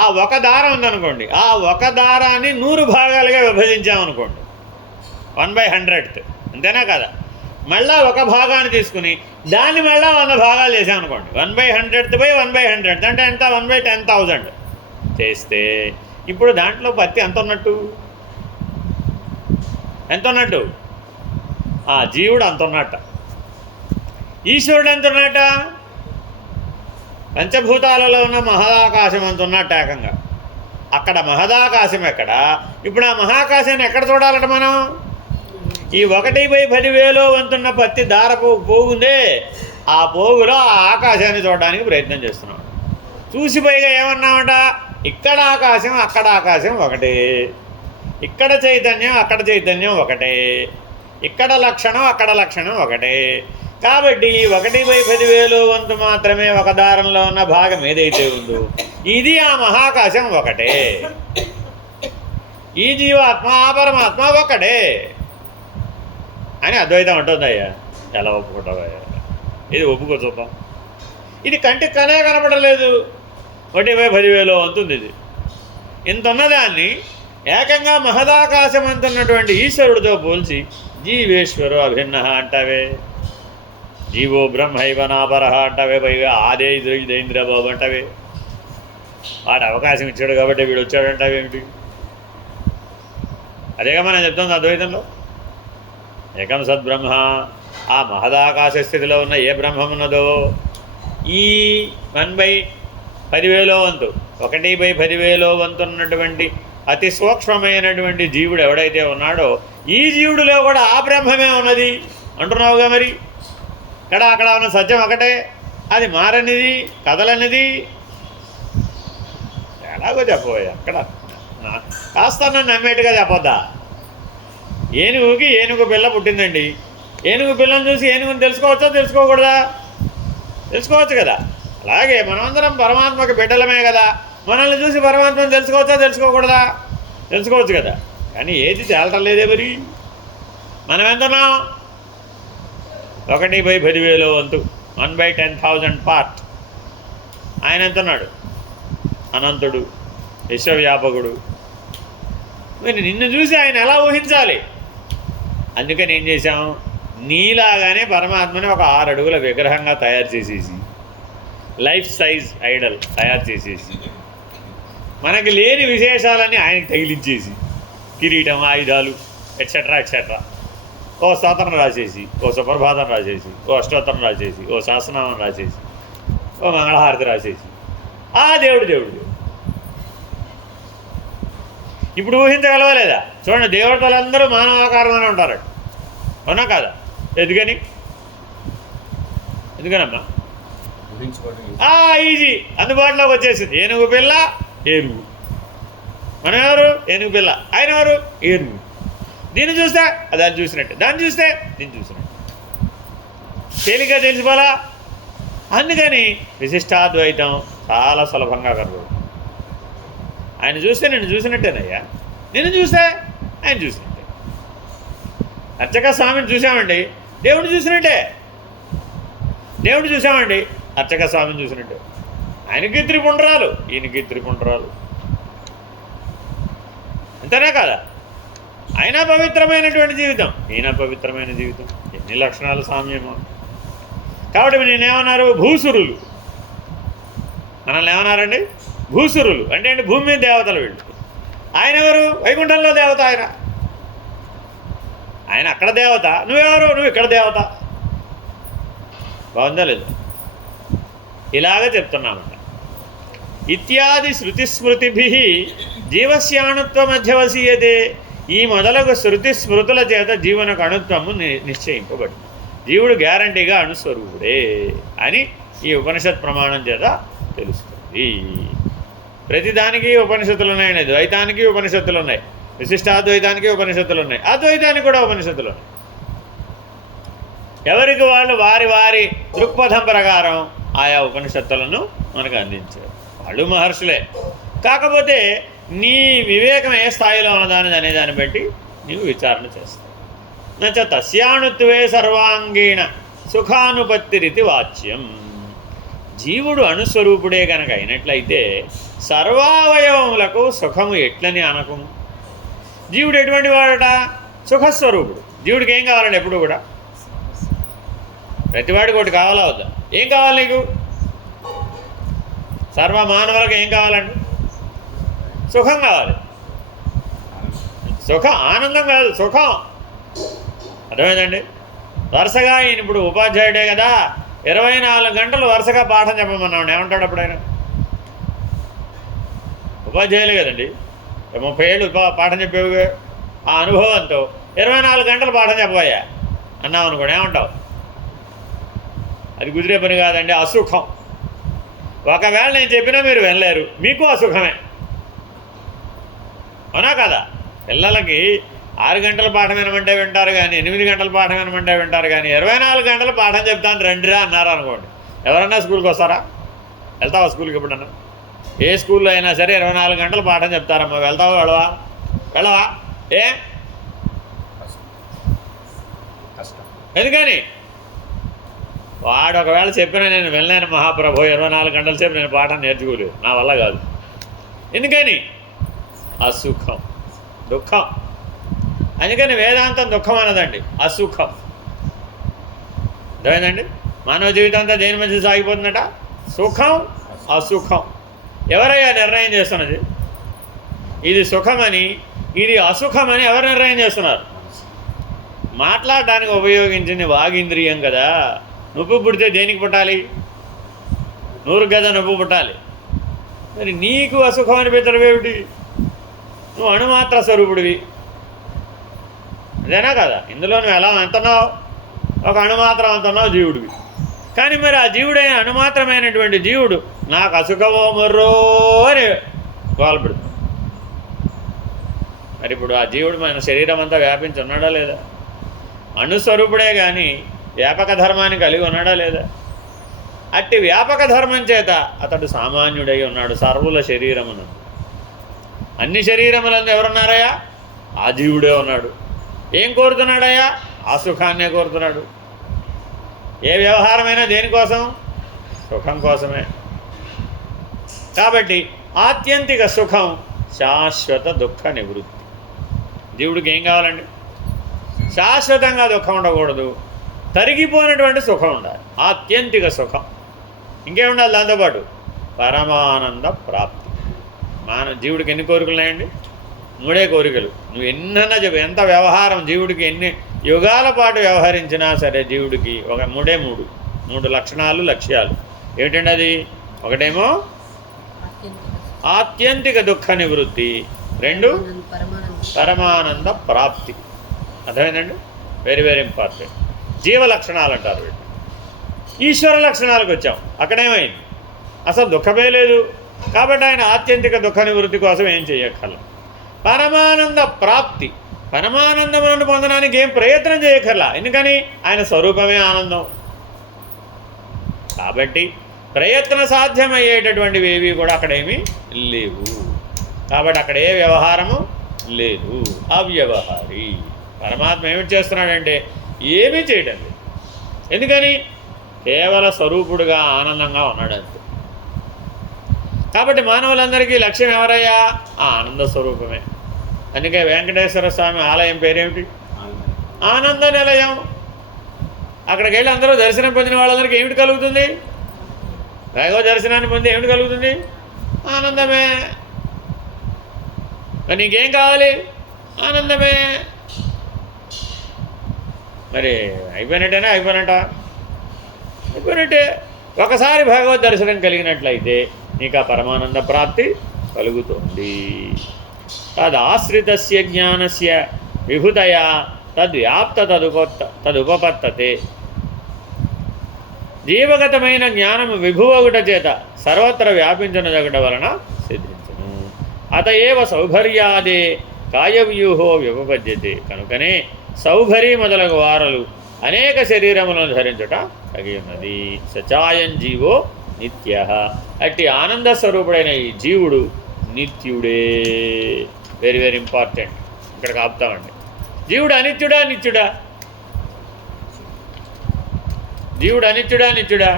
ఆ ఒక దారం ఉందనుకోండి, ఆ ఒక దారాన్ని 100 భాగాలుగా విభజించామనుకోండి, 1/100th, అంతేనా కదా? మళ్ళీ ఒక భాగాన్ని తీసుకుని దాన్ని మళ్ళీ 100 భాగాలు చేసామనుకోండి, 1/100th/1/100th అంటే ఎంత? 1/10,000 చేస్తే ఇప్పుడు దాంట్లో పత్తి ఎంత ఉన్నట్టు? జీవుడు అంత ఉన్నట్ట. ఈశ్వరుడు ఎంత ఉన్నట్ట? పంచభూతాలలో ఉన్న మహదాకాశం అంత ఉన్నట్టు ఏకంగా. అక్కడ మహదాకాశం ఎక్కడ? ఇప్పుడు ఆ మహాకాశాన్ని ఎక్కడ చూడాలట మనం? ఈ 1/10,000 వంతున్న పత్తి దార పోగుందే, ఆ పోగులో ఆ ఆకాశాన్ని చూడడానికి ప్రయత్నం చేస్తున్నాం. చూసి పైగా ఏమన్నామట, ఇక్కడ ఆకాశం అక్కడ ఆకాశం ఒకటే, ఇక్కడ చైతన్యం అక్కడ చైతన్యం ఒకటే, ఇక్కడ లక్షణం అక్కడ లక్షణం ఒకటే. కాబట్టి 1/10,000 వంతు మాత్రమే ఒక దారంలో ఉన్న భాగం ఏదైతే ఉందో ఇది ఆ మహాకాశం ఒకటే, ఈ జీవాత్మ ఆ పరమాత్మ ఒకటే అని అద్వైతం అంటుందయ్యా. ఎలా ఒప్పుకుంటావయ్యా? ఇది ఒప్పుకో చూద్దాం. ఇది కంటికి కనే కనపడలేదు, 1/10,000 వంతుంది. ఇది ఇంత ఉన్నదాన్ని ఏకంగా మహదాకాశం అంటున్నటువంటి ఈశ్వరుడితో పోల్చి జీవేశ్వరు అభిన్న అంటావే, జీవో బ్రహ్మైవ నాపర అంటావే, పైగా ఆదే ఇదేంద్రబాబు అంటావే. వాడు అవకాశం ఇచ్చాడు కాబట్టి వీడు వచ్చాడంటావేమిటి? అదేగా మనం చెప్తుంది అద్వైతంలో. ఏకం సద్బ్రహ్మ, ఆ మహదాకాశ స్థితిలో ఉన్న ఏ బ్రహ్మం ఉన్నదో ఈ 1/10,000 వంతు 1/10,000 వంతు ఉన్నటువంటి అతి సూక్ష్మమైనటువంటి జీవుడు ఎవడైతే ఉన్నాడో ఈ జీవుడిలో కూడా ఆ బ్రహ్మమే ఉన్నది అంటున్నావుగా. మరి ఇక్కడ అక్కడ ఉన్న సత్యం ఒకటే, అది మారనిది కదలనిది. ఎలాగో చెప్పబోయే అక్కడ కాస్త నన్ను నమ్మేట్టుగా చెప్పొద్దా? ఏనుగుకి ఏనుగు పిల్ల పుట్టిందండి. ఏనుగు పిల్లని చూసి ఏనుగుని తెలుసుకోవచ్చా తెలుసుకోకూడదా? తెలుసుకోవచ్చు కదా. అలాగే మనమందరం పరమాత్మకి బిడ్డలమే కదా, మనల్ని చూసి పరమాత్మని తెలుసుకోవచ్చా తెలుసుకోకూడదా? తెలుసుకోవచ్చు కదా. కానీ ఏది తేలటం లేదే. మరి మనం ఎంతన్నాం? 1/10,000 వంతు, 1/10,000 పార్ట్. ఆయన ఎంతున్నాడు? అనంతుడు, విశ్వవ్యాపకుడు. మరి నిన్ను చూసి ఆయన ఎలా ఊహించాలి? అందుకని ఏం చేశాం, నీలాగానే పరమాత్మని ఒక 6 అడుగుల విగ్రహంగా తయారు చేసేసి, లైఫ్ సైజ్ ఐడల్ తయారు చేసేసి, మనకి లేని విశేషాలన్నీ ఆయనకి తగిలించేసి, కిరీటం, ఆయుధాలు ఎట్సెట్రా ఎట్సెట్రా, ఓ స్తోత్రం రాసేసి, ఓ సుప్రభాతం రాసేసి, ఓ అష్టోత్తరం రాసేసి, ఓ సహస్రనామం రాసేసి, ఓ మంగళహారతి రాసేసి, ఆ దేవుడు దేవుడు దేవుడు. ఇప్పుడు ఊహించగలవలేదా? చూడండి, దేవతలందరూ మానవాకారంలోనే ఉంటారు. అవునా కాదా? ఎందుకని? ఎందుకనమ్మా? ఈజీ, అందుబాటులోకి వచ్చేసింది. ఏనుగు పిల్ల ఏనుగు, మనం ఎవరు? ఏనుగు పిల్ల. ఆయన ఎవరు? ఏనుగు. దీన్ని చూస్తే దాన్ని చూసినట్టే, దాన్ని చూస్తే దీన్ని చూసినట్టు, తేలిగ్గా తెలిసిపోలా. అందుకని విశిష్టాద్వైతం చాలా సులభంగా కనబడుతుంది. ఆయన చూస్తే నిన్ను చూసినట్టేనయ్యా, నిన్ను చూస్తే ఆయన చూసినట్టే. అర్చక స్వామిని చూసామండి, దేవుడిని చూసినట్టే. దేవుడిని చూసామండి, అర్చక స్వామిని చూసినట్టే. ఆయనకి త్రిపుండ్రాలు, ఈయనకి త్రిపుండ్రాలు. అంతేనా కాదా? ఆయన పవిత్రమైనటువంటి జీవితం, ఈయన పవిత్రమైన జీవితం. ఎన్ని లక్షణాలు సామ్యమో. కాబట్టి నేనేమన్నారు? భూసురులు. మనల్ని ఏమన్నారండి? భూసురులు. అంటే అండి భూమి మీద దేవతలు వీళ్ళు. ఆయన ఎవరు? వైకుంఠంలో దేవత. ఆయన అక్కడ దేవత, నువ్వెవరు? నువ్వు ఇక్కడ దేవత. బాగుందా లేదా? ఇలాగ చెప్తున్నామంట. ఇత్యాది శృతిస్మృతిభి జీవస్యాణుత్వ మధ్యవసీయతే. ఈ మొదలగు శృతి స్మృతుల చేత జీవనకు అణుత్వము నిశ్చయింపబడింది. జీవుడు గ్యారంటీగా అణుస్వరూపుడే అని ఈ ఉపనిషత్ ప్రమాణం చేత తెలుస్తుంది. ప్రతిదానికి ఉపనిషత్తులు ఉన్నాయండి. ద్వైతానికి ఉపనిషత్తులు ఉన్నాయి, విశిష్టాద్వైతానికి ఉపనిషత్తులు ఉన్నాయి, అద్వైతానికి కూడా ఉపనిషత్తులు ఉన్నాయి. ఎవరికి వాళ్ళు వారి వారి దృక్పథం ప్రకారం ఆయా ఉపనిషత్తులను మనకు అందించారు. వాళ్ళు మహర్షులే. కాకపోతే నీ వివేకం ఏ స్థాయిలో ఉన్నదాని అనే దాన్ని బట్టి నీవు విచారణ చేస్తావు. నచ తస్యాణుత్వే సర్వాంగీణ సుఖానుపత్తిరితి వాచ్యం. జీవుడు అణుస్వరూపుడే కనుక అయినట్లయితే సర్వావయవములకు సుఖము ఎట్లని అనకు. జీవుడు ఎటువంటి వాడట? సుఖస్వరూపుడు. జీవుడికి ఏం కావాలండి? ఎప్పుడు కూడా ప్రతివాడికి ఒకటి కావాలా వద్దా? ఏం కావాలి నీకు? సర్వ మానవులకు ఏం కావాలండి? సుఖం కావాలి. సుఖం, ఆనందం కాదు, సుఖం. అర్థమైందండి? వరుసగా ఈయన ఇప్పుడు ఉపాధ్యాయుడే కదా, 24 గంటలు వరుసగా పాఠం చెప్పమన్నాడు. ఏమంటాడు అప్పుడు ఆయన? ఉపాధ్యాయులే కదండి, 30 ఏళ్ళు పాఠం చెప్పేవి. ఆ అనుభవంతో 24 గంటలు పాఠం చెప్పబోయా అన్నావు అనుకోండి, ఏమంటావు? అది కుదిరే పని కాదండి, అసుఖం. ఒకవేళ నేను చెప్పినా మీరు వెళ్ళలేరు, మీకు అసుఖమే, అవునా కదా? పిల్లలకి 6 గంటల పాఠం వినమంటే వింటారు కానీ, 8 గంటల పాఠం వినమంటే వింటారు కానీ, 24 గంటల పాఠం చెప్తాను రండిరా అన్నారు అనుకోండి, ఎవరన్నా స్కూల్కి వస్తారా? వెళ్తావా స్కూల్కి ఎప్పుడన్నా? ఏ స్కూల్లో అయినా సరే 24 గంటల పాఠం చెప్తారమ్మా, వెళ్తావా వెళ్ళవా? వెళ్ళవా? ఏ ఎందుకని? వాడు ఒకవేళ చెప్పినా నేను వెళ్ళలేను మహాప్రభు, 24 గంటల సేపు నేను పాఠం నేర్చుకోలేదు, నా వల్ల కాదు. ఎందుకని? అసుఖం, దుఃఖం. అందుకని వేదాంతం దుఃఖం అన్నదండి, అసుఖం. అర్థమైందండి? మానవ జీవితం అంతా దేని మధ్య సాగిపోతుందట? సుఖం అసుఖం. ఎవరయ్యా నిర్ణయం చేస్తున్నది? ఇది సుఖమని, ఇది అసుఖమని ఎవరు నిర్ణయం చేస్తున్నారు? మాట్లాడడానికి ఉపయోగించింది వాగింద్రియం కదా. నొప్పి పుడితే దేనికి పుట్టాలి? నూరు గద నొప్పి పుట్టాలి. మరి నీకు అసుఖం అనిపించడమేమిటి? నువ్వు అణుమాత్ర స్వరూపుడివి, అదేనా కదా? ఇందులో నువ్వు ఎలా అంటున్నావు? ఒక అణుమాత్రం అంటున్నావు జీవుడివి. కానీ మరి ఆ జీవుడైన అణుమాత్రమైనటువంటి జీవుడు నాకు అసుఖమో మర్రో అని గోలపెడుతుంది. మరి ఇప్పుడు ఆ జీవుడు మన శరీరం అంతా వ్యాపించి ఉన్నాడా లేదా? అణుస్వరూపుడే కానీ వ్యాపక ధర్మాన్ని కలిగి ఉన్నాడా లేదా? అట్టి వ్యాపక ధర్మం చేత అతడు సామాన్యుడై ఉన్నాడు సర్వుల శరీరమును. అన్ని శరీరములందు ఎవరున్నారయ్యా? ఆ జీవుడే ఉన్నాడు. ఏం కోరుతున్నాడయ్యా? ఆ సుఖాన్నే కోరుతున్నాడు. ఏ వ్యవహారమైనా దేనికోసం? సుఖం కోసమే. కాబట్టి ఆత్యంతిక సుఖం శాశ్వత దుఃఖ నివృత్తి. జీవుడికి ఏం కావాలండి? శాశ్వతంగా దుఃఖం ఉండకూడదు, తరిగిపోయినటువంటి సుఖం ఉండాలి, ఆత్యంతిక సుఖం. ఇంకేముండాలి దాంతోపాటు? పరమానంద ప్రాప్తి. జీవుడికి ఎన్ని కోరికలు ఉన్నాయండి? 3 కోరికలు. నువ్వు ఎన్నన్నా చెప్పు, ఎంత వ్యవహారం జీవుడికి ఎన్ని యుగాల పాటు వ్యవహరించినా సరే జీవుడికి ఒక 3 లక్షణాలు, లక్ష్యాలు. ఏమిటండి అది? ఒకటేమో ఆత్యంతిక దుఃఖ నివృత్తి, 2 పరమానంద ప్రాప్తి. అర్థమైందండి? Very very important. జీవ లక్షణాలు అంటారు వీళ్ళు. ఈశ్వర లక్షణాలకు వచ్చాం, అక్కడేమైంది? అసలు దుఃఖమే లేదు. కాబట్టి ఆయన ఆత్యంతిక దుఃఖ నివృత్తి కోసం ఏం చేయక్కర్లా. పరమానంద ప్రాప్తి, పరమానందములను పొందడానికి ఏం ప్రయత్నం చేయక్కర్లా. ఎందుకని? ఆయన స్వరూపమే ఆనందం. కాబట్టి ప్రయత్న సాధ్యమయ్యేటటువంటివి ఏవి కూడా అక్కడేమీ లేవు. కాబట్టి అక్కడ ఏ వ్యవహారము లేదు, అవ్యవహారి. పరమాత్మ ఏమిటి చేస్తున్నాడంటే ఏమీ చేయడం లేదు. ఎందుకని? కేవల స్వరూపుడుగా ఆనందంగా ఉన్నాడు అంతే. కాబట్టి మానవులందరికీ లక్ష్యం ఎవరయ్యా? ఆ ఆనంద స్వరూపమే. అందుకే వెంకటేశ్వర స్వామి ఆలయం పేరేమిటి? ఆనంద నిలయం. అక్కడికి వెళ్ళి అందరూ దర్శనం పొందిన వాళ్ళందరికీ ఏమిటి కలుగుతుంది? భగవద్ దర్శనాన్ని పొంది ఏమిటి కలుగుతుంది? ఆనందమే. మరి నీకేం కావాలి? ఆనందమే. మరి అయిపోయినట్టేనా? అయిపోయినట్టే. ఒకసారి భగవద్ దర్శనం కలిగినట్లయితే నీకు ఆ పరమానంద ప్రాప్తి కలుగుతుంది. తదాశ్రితస్య జ్ఞానస్య విభుతయా తద్వ్యాప్త తదుపపత్తతే. జీవగతమైన జ్ఞానము విభువగుట చేత సర్వత్ర వ్యాపించునదగుట వలన సిద్ధించును. అత ఏవ సౌభర్యాదే కాయవ్యూహో వ్యపపద్యతే. కనుకనే సౌభరి మొదలగు వారలు అనేక శరీరములను ధరించుట తగి ఉన్నది. సచాయం జీవో నిత్య. అట్టి ఆనంద స్వరూపుడైన ఈ జీవుడు నిత్యుడే. Very very important. ఇక్కడికి ఆపుతామండి. జీవుడు అనిత్యుడా నిత్యుడా? జీవుడు అనిత్యుడా నిత్యుడా?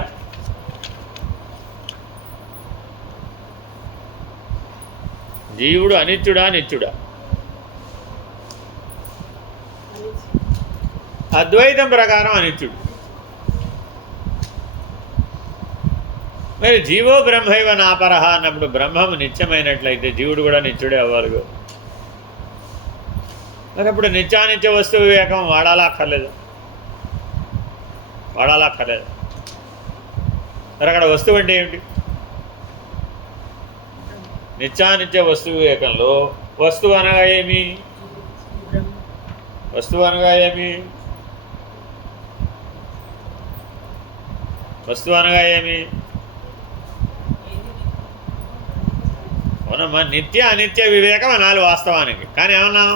జీవుడు అనిత్యుడా నిత్యుడా? అద్వైతం ప్రకారం అనిత్యుడు. మరి జీవో బ్రహ్మైవ నాపరహ అన్నప్పుడు బ్రహ్మము నిత్యమైనట్లయితే జీవుడు కూడా నిత్యుడే అవ్వాలి. మరి అప్పుడు నిత్యానిత్య వస్తువు వివేకం వాడాలా అక్కర్లేదు? మరి అక్కడ వస్తువు అంటే ఏమిటి? నిత్యానిత్య వస్తువు వివేకంలో వస్తువు అనగా ఏమి? వస్తువు అనగా ఏమి? వస్తువు అనగా ఏమి? అవునమ్మా, నిత్య అనిత్య వివేకం అనాలి వాస్తవానికి. కానీ ఏమన్నాం?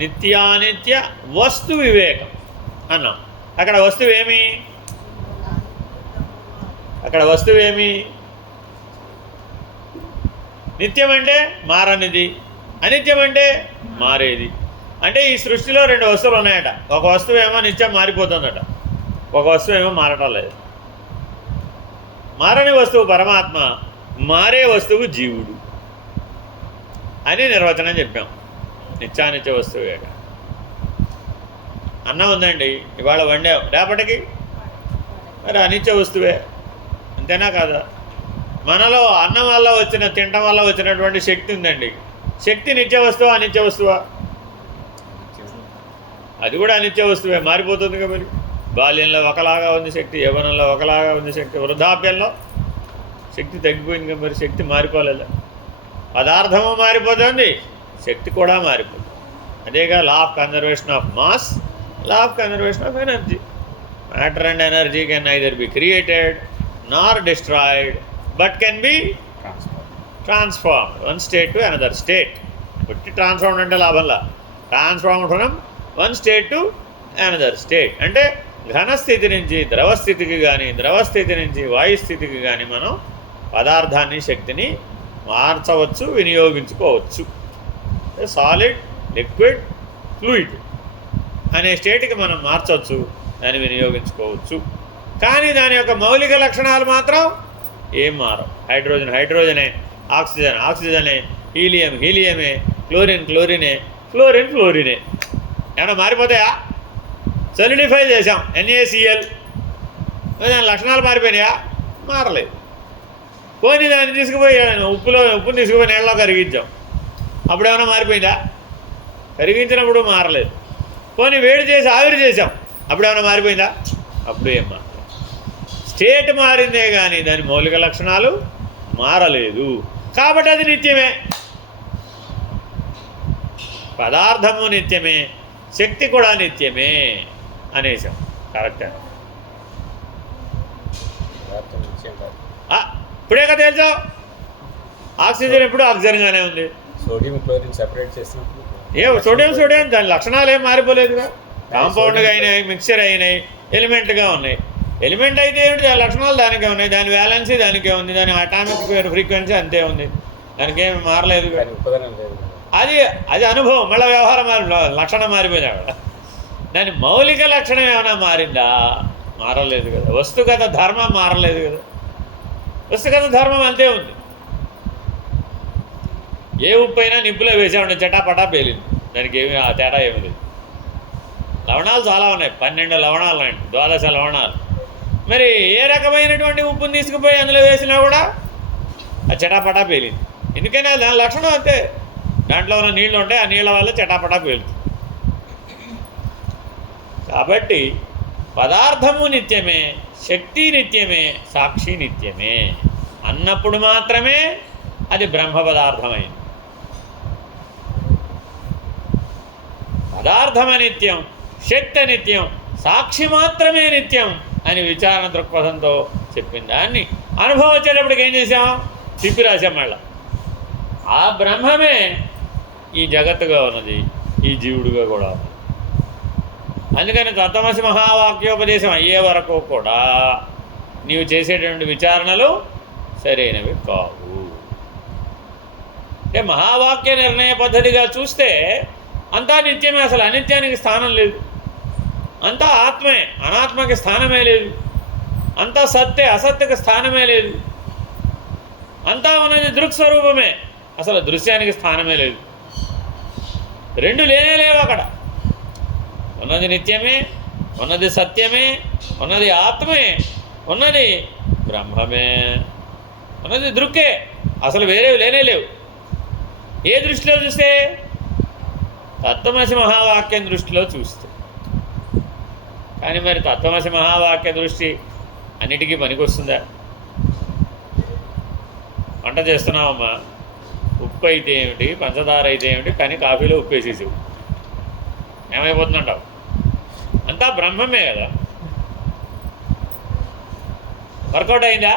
నిత్యానిత్య వస్తు వివేకం అన్నాం. అక్కడ వస్తువు ఏమి? అక్కడ వస్తువు ఏమి? నిత్యం అంటే మారనిది, అనిత్యం అంటే మారేది. అంటే ఈ సృష్టిలో రెండు వస్తువులు ఉన్నాయట. ఒక వస్తువు ఏమో నిత్యం మారిపోతుందట, ఒక వస్తువు ఏమో మారటం లేదు. మారని వస్తువు పరమాత్మ, మారే వస్తువు జీవుడు అని నిర్వచనం చెప్పాం. నిత్యానిత్య వస్తువు వేగ. అన్నం ఉందండి, ఇవాళ వండాం, రేపటికి మరి అనిత్య వస్తువే, అంతేనా కాదా? మనలో అన్నం వల్ల వచ్చిన, తినటం వల్ల వచ్చినటువంటి శక్తి ఉందండి. శక్తి నిత్య వస్తువా అనిత్య వస్తువా? అది కూడా అనిత్య వస్తువే, మారిపోతుంది కదా. మరి బాల్యంలో ఒకలాగా ఉంది శక్తి, యవ్వనంలో ఒకలాగా ఉంది శక్తి, వృద్ధాప్యంలో శక్తి తగ్గిపోయింది కదా. మరి శక్తి మారిపోలేదా? పదార్థము మారిపోతుంది, శక్తి కూడా మారిపోతుంది. అదేగా law of conservation of mass, law of conservation of energy. Matter and energy can neither be created Nar destroyed, but can be transformed one state to another state. పుట్టి ట్రాన్స్ఫార్మ్డ్ అంటే లాభంలా, transformed from one state to another state. అంటే ఘనస్థితి నుంచి ద్రవస్థితికి కానీ, ద్రవస్థితి నుంచి వాయుస్థితికి కానీ మనం పదార్థాన్ని, శక్తిని మార్చవచ్చు, వినియోగించుకోవచ్చు. సాలిడ్, లిక్విడ్, ఫ్లూయిడ్ అనే స్టేట్కి మనం మార్చవచ్చు, దాన్ని వినియోగించుకోవచ్చు. కానీ దాని యొక్క మౌలిక లక్షణాలు మాత్రం ఏం మారవు. హైడ్రోజన్ హైడ్రోజనే, ఆక్సిజన్ ఆక్సిజనే, హీలియం హీలియమే, క్లోరిన్ క్లోరినే, ఫ్లోరిన్ ఫ్లోరినే. ఏమైనా మారిపోతాయా? సొలిడిఫై చేసాం NaCl, దాని లక్షణాలు మారిపోయినాయా? మారలేదు. పోనీ దాన్ని తీసుకుపోయి ఉప్పుని తీసుకుపోయి నీళ్ళలో కరిగించాం, అప్పుడు ఏమైనా మారిపోయిందా? కరిగించినప్పుడు మారలేదు. పోనీ వేడి చేసి ఆవిరి చేసాం, అప్పుడు ఏమైనా మారిపోయిందా? అప్పుడు ఏం మారలేదు. స్టేట్ మారిందే కానీ దాని మౌలిక లక్షణాలు మారలేదు. కాబట్టి అది నిత్యమే. పదార్థము నిత్యమే, శక్తి కూడా నిత్యమే అనేసాం. కరెక్టే. ఇప్పుడే కదా తెలుసావు, ఆక్సిజన్ ఎప్పుడు ఆక్సిజన్గానే ఉంది. సోడియం క్లోరిన్ సెపరేట్ చేసినప్పుడు సోడియం దాని లక్షణాలు ఏం మారిపోలేదుగా. కాంపౌండ్గా అయినాయి, మిక్చర్ అయినాయి, ఎలిమెంట్గా ఉన్నాయి. ఎలిమెంట్ అయితే ఏమిటి, దాని లక్షణాలు దానికే ఉన్నాయి, దాని వ్యాలెన్సీ దానికే ఉంది, దాని అటామిక్ ఫ్రీక్వెన్సీ అంతే ఉంది, దానికి ఏమి మారలేదు. అది అది అనుభవం. మళ్ళీ వ్యవహారం లక్షణం మారిపోయింది. అక్కడ దాని మౌలిక లక్షణం ఏమైనా మారిందా? మారలేదు కదా. వస్తుగత ధర్మం మారలేదు కదా. వస్తుగత ధర్మం అంతే ఉంది. ఏ ఉప్పు అయినా నిప్పులో వేసామంటే చటాపటా పేలింది, దానికి ఏమి ఆ తేడా ఏమి లేదు. లవణాలు చాలా ఉన్నాయి, 12 లవణాలు ఉన్నాయి, 12 లవణాలు. మరి ఏ రకమైనటువంటి ఉప్పుని తీసుకుపోయి అందులో వేసినా కూడా ఆ చటాపటా పేలింది. ఎందుకైనా దాని లక్షణం అంతే. దాంట్లో ఉన్న నీళ్ళు ఉంటాయి, ఆ నీళ్ళ వల్ల చటాపటా పేలుతుంది. కాబట్టి పదార్థము నిత్యమే, శక్తి నిత్యమే, సాక్షి నిత్యమే అన్నప్పుడు మాత్రమే అది బ్రహ్మ పదార్థమైంది. పదార్థం అనిత్యం, శక్తి అనిత్యం, సాక్షి మాత్రమే నిత్యం అని విచారణ దృక్పథంతో చెప్పిన దాన్ని అనుభవం వచ్చేటప్పటికి ఏం చేసాం? తిప్పి రాసాం. మళ్ళా ఆ బ్రహ్మమే ఈ జగత్తుగా ఉన్నది, ఈ జీవుడుగా కూడా ఉన్నది. అందుకని తత్వమసి మహావాక్యోపదేశం అయ్యే వరకు కూడా నీవు చేసేటువంటి విచారణలు సరైనవి కావు. అంటే మహావాక్య నిర్ణయ పద్ధతిగా చూస్తే అంతా నిత్యమే, అసలు అనిత్యానికి స్థానం లేదు. అంతా ఆత్మే, అనాత్మకి స్థానమే లేదు. అంతా సత్తే, అసత్యకి స్థానమే లేదు. అంతా ఉన్నది దృక్స్వరూపమే, అసలు దృశ్యానికి స్థానమే లేదు. రెండు లేనే లేవు అక్కడ. ఉన్నది నిత్యమే, ఉన్నది సత్యమే, ఉన్నది ఆత్మే, ఉన్నది బ్రహ్మమే, ఉన్నది దృక్కే, అసలు వేరేవి లేనే లేవు. ఏ దృష్టిలో చూస్తే? తత్వమసి మహావాక్యం దృష్టిలో చూస్తే. కానీ మరి తత్వమసి మహావాక్య దృష్టి అన్నిటికీ పనికొస్తుందా? వంట చేస్తున్నావమ్మా, ఉప్పు అయితే ఏమిటి, పంచదార అయితే ఏమిటి, కానీ కాఫీలో ఉప్పు వేసేసావు. ఏమైపోతుందంటావు? అంతా బ్రహ్మమే కదా. వర్కౌట్ అయిందా?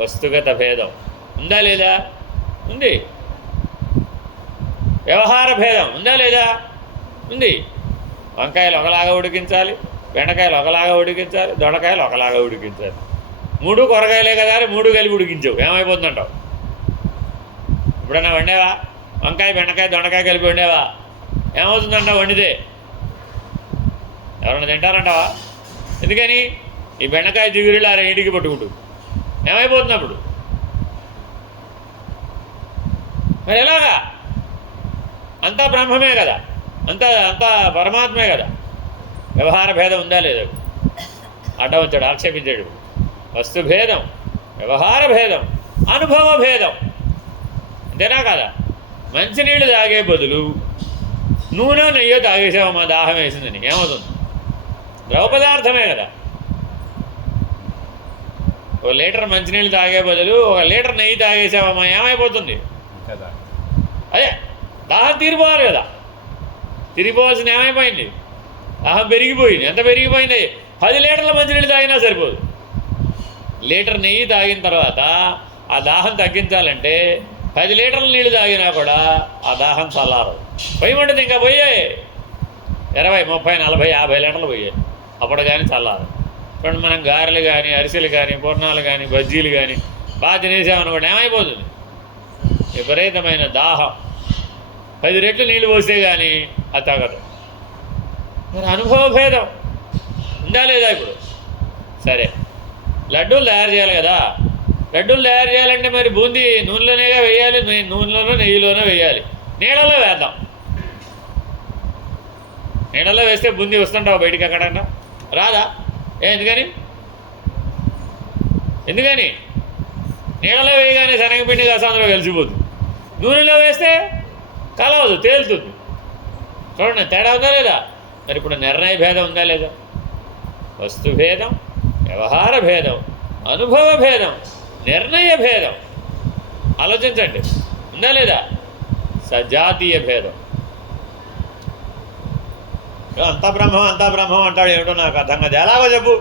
వస్తుగత భేదం ఉందా లేదా? ఉంది. వ్యవహార భేదం ఉందా లేదా? ఉంది. వంకాయలు ఒకలాగా ఉడికించాలి, బెండకాయలు ఒకలాగా ఉడికించాలి, దొండకాయలు ఒకలాగా ఉడికించాలి. 3 కూరగాయలే కదా అని 3 కలిపి ఉడికించావు, ఏమైపోతుందంటావు? ఎప్పుడన్నా వండేవా? వంకాయ, బెండకాయ, దొండకాయ కలిపి వండేవా? ఏమవుతుందంటావు వండితే? ఎవరన్నా తింటారంటావా? ఎందుకని? ఈ బెండకాయ జిగురులు ఆ ఇంటికి పట్టుకుంటూ ఏమైపోతుంది అప్పుడు? మరి ఎలాగా? అంతా బ్రహ్మమే కదా, అంతా పరమాత్మే కదా. వ్యవహార భేదం ఉందా లేదా? అడ్డ వచ్చాడు, ఆక్షేపించాడు. వస్తు భేదం, వ్యవహార భేదం, అనుభవ భేదం, అంతేనా కదా? మంచినీళ్ళు తాగే బదులు నూనె నెయ్యో తాగేసావు, మా దాహం వేసిందని, ఏమవుతుంది? ద్రవ పదార్థమే కదా. 1 లీటర్ మంచినీళ్ళు తాగే బదులు 1 లీటర్ నెయ్యి తాగేసావమ్మా, ఏమైపోతుంది? కదా. అదే దాహం తీరిపోవాలి కదా. తిరిగిపోవాల్సిన ఏమైపోయింది? దాహం పెరిగిపోయింది. ఎంత పెరిగిపోయింది? 10 లీటర్ల మంచినీళ్ళు తాగినా సరిపోదు. లీటర్ నెయ్యి తాగిన తర్వాత ఆ దాహం తగ్గించాలంటే 10 లీటర్ల నీళ్ళు తాగినా కూడా ఆ దాహం చల్లారదు. పోయమంటుంది, ఇంకా పోయాయి 20, 30, 40, 50 లీటర్లు పోయాయి. అప్పుడు కానీ చల్లారు. ఇప్పుడు మనం గారెలు కానీ, అరిసెలు కానీ, పూర్ణాలు కానీ, బజ్జీలు కానీ బాగా తినేసామనుకోండి, ఏమైపోతుంది? విపరీతమైన దాహం. 10 రెట్లు నీళ్ళు పోస్తే కానీ అది తగ్గదు. మరి అనుభవ భేదం ఉందా లేదా? ఇప్పుడు సరే, లడ్డూలు తయారు చేయాలి కదా. లడ్డూలు తయారు చేయాలంటే మరి బూందీ నూనెలోనేగా వేయాలి, నూనెలోనో నెయ్యిలోనో వేయాలి. నీళ్ళలో వేద్దాం. నీళ్ళలో వేస్తే బూందీ వస్తుంటావు బయటికి ఎక్కడన్నా? రాదా? ఎందుకని? నీళ్ళలో వేయగానే శనగపిండి కాస్త అందులో కలిసిపోతుంది. నూనెలో వేస్తే కలవదు, తేలుతుంది. చూడండి, తేడా ఉందా లేదా? మరి ఇప్పుడు నిర్ణయ భేదం ఉందా లేదా? వస్తు భేదం, వ్యవహార భేదం, అనుభవ భేదం, నిర్ణయ భేదం. ఆలోచించండి, ఉందా లేదా? సజాతీయ భేదం. అంతా బ్రహ్మం అంటాడు, ఏమిటో నాకు అర్థం కాదు. ఎలాగో చెప్పు.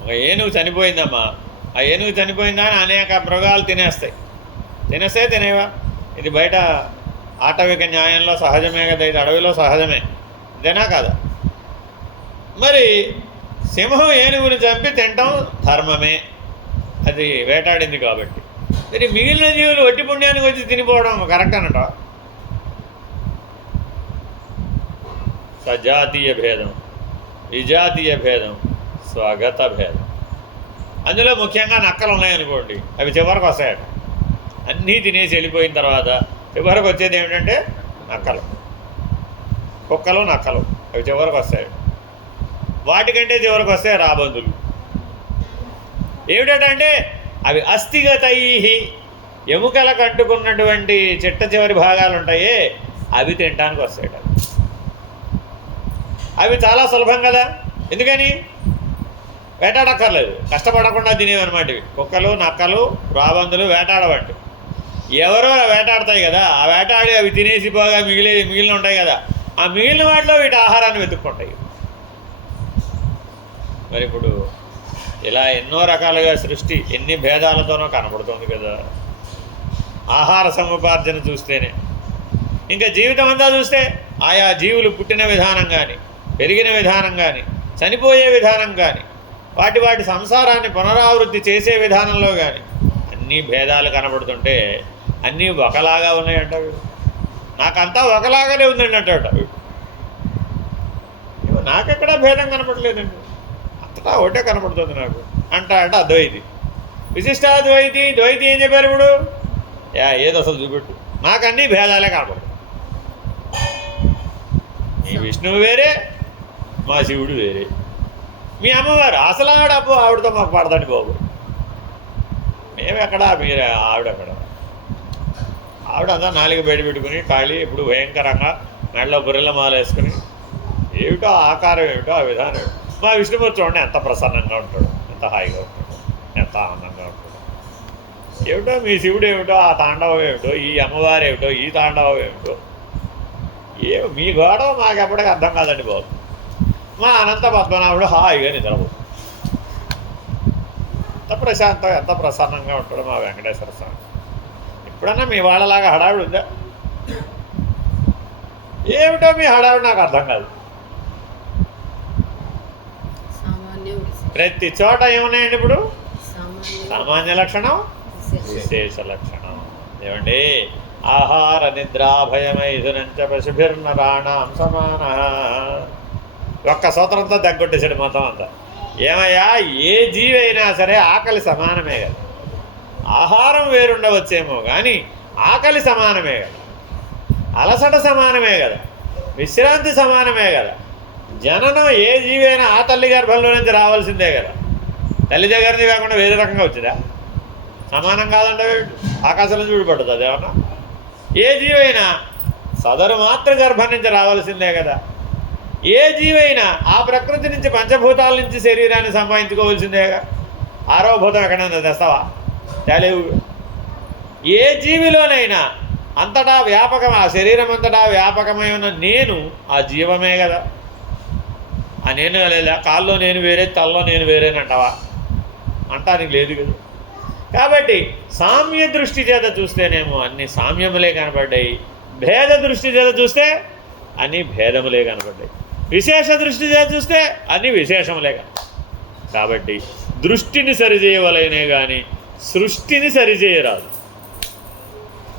ఒక ఏనుగు చనిపోయిందమ్మా, ఆ ఏనుగు చనిపోయిందా అని అనేక మృగాలు తినేవా? ఇది బయట ఆటవిక న్యాయంలో సహజమే కదా, ఇది అడవిలో సహజమే, ఇదేనా కాదా? మరి సింహం ఏనుగుని చంపి తినటం ధర్మమే, అది వేటాడింది కాబట్టి. మరి మిగిలిన జీవులు వట్టి పుణ్యానికి వచ్చి తినిపోవడం కరెక్ట్ అనట? సజాతీయ భేదం, విజాతీయ భేదం, స్వగత భేదం. అందులో ముఖ్యంగా నక్కలు ఉన్నాయనుకోండి, అవి చివరికి వస్తాయట. అన్నీ తినేసి వెళ్ళిపోయిన తర్వాత చివరికి వచ్చేది ఏమిటంటే నక్కలు, కుక్కలు, నక్కలు. అవి చివరికి వస్తాయి. వాటికంటే చివరికి వస్తాయి రాబందులు. ఏమిటంటే అవి అస్థిగతై, ఎముకలకు అంటుకున్నటువంటి చిట్ట చివరి భాగాలు ఉంటాయే, అవి తినడానికి వస్తాయట. అవి చాలా సులభం కదా. ఎందుకని? వేటాడక్కర్లేదు, కష్టపడకుండా తినేవన్నమాట ఇవి. కుక్కలు, నక్కలు, రాబందులు వేటాడవంటి. ఎవరో వేటాడతాయి కదా, ఆ వేటాడి అవి తినేసి పోగా మిగిలిన ఉంటాయి కదా, ఆ మిగిలిన వాటిలో వీటి ఆహారాన్ని వెతుక్కుంటాయి. మరి ఇప్పుడు ఇలా ఎన్నో రకాలుగా సృష్టి ఎన్ని భేదాలతోనో కనపడుతుంది కదా. ఆహార సముపార్జన చూస్తేనే, ఇంకా జీవితం అంతా చూస్తే ఆయా జీవులు పుట్టిన విధానం కానీ, పెరిగిన విధానం కానీ, చనిపోయే విధానం కానీ, వాటి సంసారాన్ని పునరావృత్తి చేసే విధానంలో కానీ అన్నీ భేదాలు కనబడుతుంటే అన్నీ ఒకలాగా ఉన్నాయంటావు. నాకంతా ఒకలాగానే ఉందండి అంటాడు. నాకెక్కడా భేదం కనపడలేదండి, అంతటా ఒకటే కనపడుతుంది నాకు అంటే అద్వైతి. విశిష్టాద్వైతి, ద్వైతి ఏం చెప్పారు ఇప్పుడు? ఏదో అసలు చూపెట్టు. నాకు అన్నీ భేదాలే కనపడతాయి. మీ విష్ణువు వేరే, మా శివుడు వేరే, మీ అమ్మవారు అసలు ఆవిడతో మాకు పడదండి బాబు. మేమెక్కడా, మీరు ఆవిడెక్కడ? ఆవిడ అంతా నాలుగు బయట పెట్టుకుని ఖాళీ, ఇప్పుడు భయంకరంగా మెడలో బుర్రెల మాల వేసుకుని ఏమిటో ఆకారం ఏమిటో ఆ విధానం ఏమిటో. మా విష్ణుమూర్తి చూడండి ఎంత ప్రసన్నంగా ఉంటాడు, ఎంత హాయిగా ఉంటాడు, ఎంత ఆనందంగా ఉంటాడు. ఏమిటో మీ శివుడు ఏమిటో, ఆ తాండవం ఏమిటో, ఈ అమ్మవారు ఏమిటో, ఈ తాండవం ఏమిటో. మీ గొడవ మాకు ఎప్పటికీ అర్థం కాదండి బాబు. మా అనంత పద్మనాభుడు హాయిగా నిద్రపోతుంది. ఎంత ప్రశాంతం, ఎంత ప్రసన్నంగా ఉంటాడు మా వెంకటేశ్వర స్వామి. ఎప్పుడన్నా మీ వాళ్ళలాగా హడావిడి ఉందా? ఏమిటో మీ హడావిడి నాకు అర్థం కాదు. ప్రతి చోట ఏమున్నాయండి ఇప్పుడు? సామాన్య లక్షణం, విశేష లక్షణం. ఏమండి? ఆహార నిద్రాభయమైదునంచ పశుభిర్నరాణం సమాన. ఒక్క సూత్రంతో తగ్గొట్టేశాడు మొత్తం అంతా. ఏమయ్యా, ఏ జీవి అయినా సరే ఆకలి సమానమే కదా. ఆహారం వేరుండవచ్చేమో కానీ ఆకలి సమానమే కదా, అలసట సమానమే కదా, విశ్రాంతి సమానమే కదా. జననం ఏ జీవి అయినా ఆ తల్లి గర్భంలో నుంచి రావాల్సిందే కదా. తల్లి దగ్గర నుంచి కాకుండా వేరే రకంగా వచ్చిందా? సమానం కాదంటే ఆకాశం నుంచి విడిపడుతుంది అదేమన్నా? ఏ జీవైనా సదరు మాత్ర గర్భం నుంచి రావాల్సిందే కదా. ఏ జీవైనా ఆ ప్రకృతి నుంచి పంచభూతాల నుంచి శరీరాన్ని సంపాదించుకోవాల్సిందేగా. ఆరో భూతం ఎక్కడైనా తెస్తావా? తేలేవు. ఏ జీవిలోనైనా అంతటా వ్యాపకం, ఆ శరీరం అంతటా వ్యాపకమై ఉన్న నేను ఆ జీవమే కదా. ఆ నేను లేదా కాల్లో నేను వేరే, తల్లో నేను వేరేనంటావా? అంటానికి లేదు కదా. కాబట్టి సామ్య దృష్టి చేత చూస్తేనేమో అన్ని సామ్యములే కనపడ్డాయి, భేద దృష్టి చేత చూస్తే అన్నీ భేదములే కనపడ్డాయి, విశేష దృష్టి చేత చూస్తే అన్నీ విశేషములే కదా. కాబట్టి దృష్టిని సరిచేయవలనే కానీ సృష్టిని సరిచేయరాదు.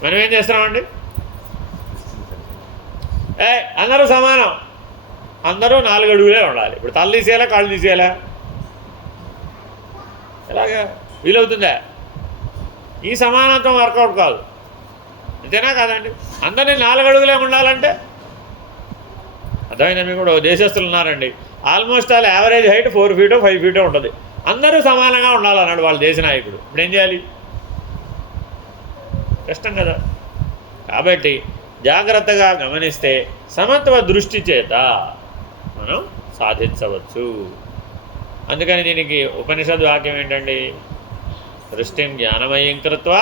మనం ఏం చేస్తున్నామండి? అందరూ సమానం, అందరూ 4 అడుగులే ఉండాలి. ఇప్పుడు తల తీసేయాలా, కాళ్ళు తీసేయాలా? ఎలాగా వీలవుతుందా? ఈ సమానత్వం వర్కౌట్ కాదు. అంతేనా కాదండి? అందరినీ 4 అడుగులే ఉండాలంటే అర్థమైందా? మీకు కూడా దేశస్తులు ఉన్నారండి, almost all average height 4 feet 5 feet ఉంటుంది. అందరూ సమానంగా ఉండాలన్నాడు వాళ్ళ దేశ నాయకుడు. ఇప్పుడు ఏం చేయాలి? కష్టం కదా. కాబట్టి జాగ్రత్తగా గమనిస్తే సమత్వ దృష్టి చేత మనం సాధించవచ్చు. అందుకని దీనికి ఉపనిషద్ వాక్యం ఏంటండి? దృష్టిం జ్ఞానమయం కృత్వా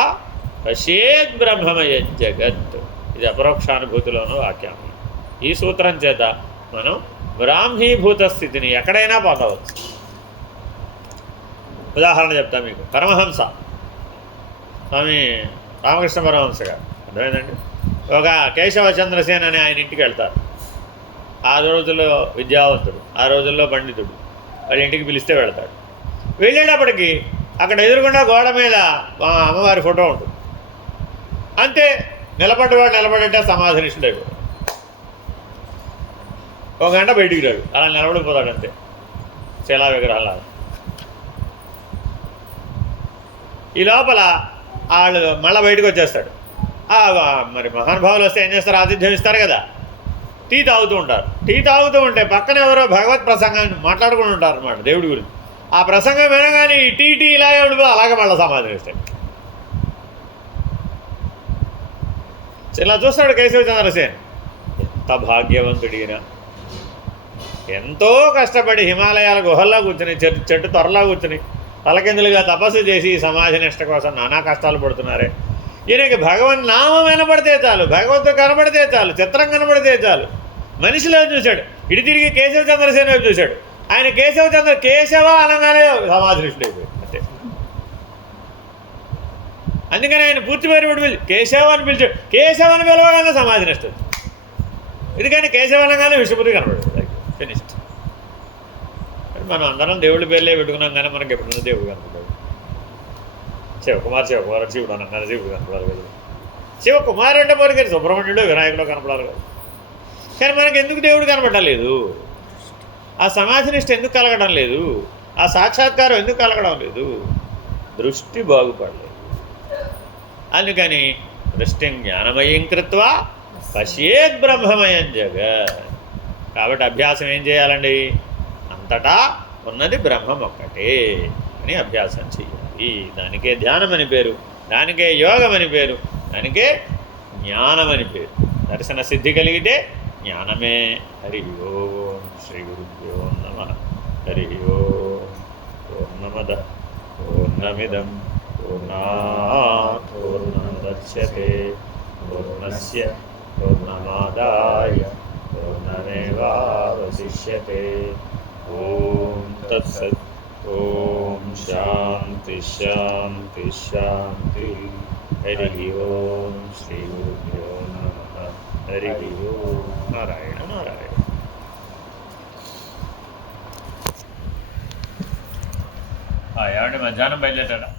పశ్యేద్ బ్రహ్మమయం జగత్. ఇది అపరోక్షానుభూతిలోనూ వాక్యం. ఈ సూత్రం చేత మనం బ్రాహ్మీభూత స్థితిని ఎక్కడైనా పొందవచ్చు. ఉదాహరణ చెప్తా మీకు. పరమహంస స్వామి రామకృష్ణ పరమహంస గారు, అర్థమైందండి? ఒక కేశవ చంద్రసేన్ అనే ఆయన ఇంటికి వెళ్తారు. ఆ రోజుల్లో విద్యావంతుడు, ఆ రోజుల్లో పండితుడు. వాళ్ళ ఇంటికి పిలిస్తే వెళ్తాడు. వెళ్ళేటప్పటికి అక్కడ ఎదురుగుండా గోడ మీద అమ్మవారి ఫోటో ఉంటుంది. అంతే, నిలబడ్డవాడు నిలబడ్డే సమాధినిష్ఠుడు అయిపోయాడు. 1 గంట బయటికి రాడు, అలా నిలబడిపోతాడు అంతే, శిలా విగ్రహాలు. ఈ లోపల వాళ్ళు మళ్ళీ బయటకు వచ్చేస్తాడు. మరి మహానుభావులు వస్తే ఏం చేస్తారు? ఆతిథ్యం ఇస్తారు కదా. టీ తాగుతూ ఉంటారు. టీ తాగుతూ ఉంటే పక్కన ఎవరో భగవత్ ప్రసంగాన్ని మాట్లాడుకుని ఉంటారు అన్నమాట, దేవుడి గురించి. ఆ ప్రసంగం వినగానే ఈ టీ ఇలాగే ఉండిపో, అలాగే మళ్ళీ సమాధానం ఇస్తాడు. ఇలా చూస్తాడు కేశవ చంద్రసేన్. ఎంత భాగ్యవంతుడిగిన, ఎంతో కష్టపడి హిమాలయాల గుహల్లో కూర్చుని, చెట్టు త్వరలా కూర్చుని తలకిందులుగా తపస్సు చేసి ఈ సమాజ నిష్ట కోసం నానా కష్టాలు పడుతున్నారే. ఈయనకి భగవన్ నామం వినపడితే చాలు, భగవంతుడు కనపడితే చాలు, చిత్రం కనపడితే చాలు. మనిషిలో చూశాడు, ఇటు తిరిగి కేశవ చంద్రసేన వైపు చూశాడు. ఆయన కేశవ అనగానే సమాధినిష్ఠుడు అయిపోయాడు అంతే. అందుకని ఆయన పూర్తి పేరు పిలిచి కేశవ అని పిలిచాడు. కేశవ అని పిలవగానే సమాధినిష్ఠుడు. ఎందుకని కేశవ అనగానే విష్ణుపతి కనపడాడు. ఫినిష్డ్. మనం అందరం దేవుడి పేర్లే పెట్టుకున్నాం కానీ మనకి ఎప్పుడన్నా దేవుడు కనపడ్డాడు. శివకుమార్ శివుడు అనగానే శివుడు కనపడాలి కదా. శివకుమార్ అంటే మనకి సుబ్రహ్మణ్యుడు వినాయకుడు కనపడాలి కదా. కానీ మనకి ఎందుకు దేవుడు కనపడలేదు? ఆ సమాధినిష్ట ఎందుకు కలగడం లేదు? ఆ సాక్షాత్కారం ఎందుకు కలగడం లేదు? దృష్టి బాగుపడలేదు. అందుకని దృష్టిం జ్ఞానమయం కృత్వా పశ్యేద్ బ్రహ్మమయం జగత్. కాబట్టి అభ్యాసం ఏం చేయాలండి? అంతటా ఉన్నది బ్రహ్మం ఒక్కటే అని అభ్యాసం చేయాలి. దానికే ధ్యానం అని పేరు, దానికే యోగం అని పేరు, దానికే జ్ఞానం అని పేరు. దర్శన సిద్ధి కలిగితే జ్ఞానమే. హరి ఓం శ్రీ గురుభ్యో నమః. హరి ఓం. పూర్ణమదః పూర్ణమిదం పూర్ణాత్ పూర్ణముదచ్యతే పూర్ణస్య పూర్ణమాదాయ పూర్ణమేవావశిష్యతే. ఓం తత్సత్. ఓం శాంతి శాంతి శాంతి. హరి ఓం శ్రీ గురుభ్యో నమః. హరి ఓం. నారాయణ నారాయణ. ఏమంటే మధ్యాహ్నం బయలుదేరారా?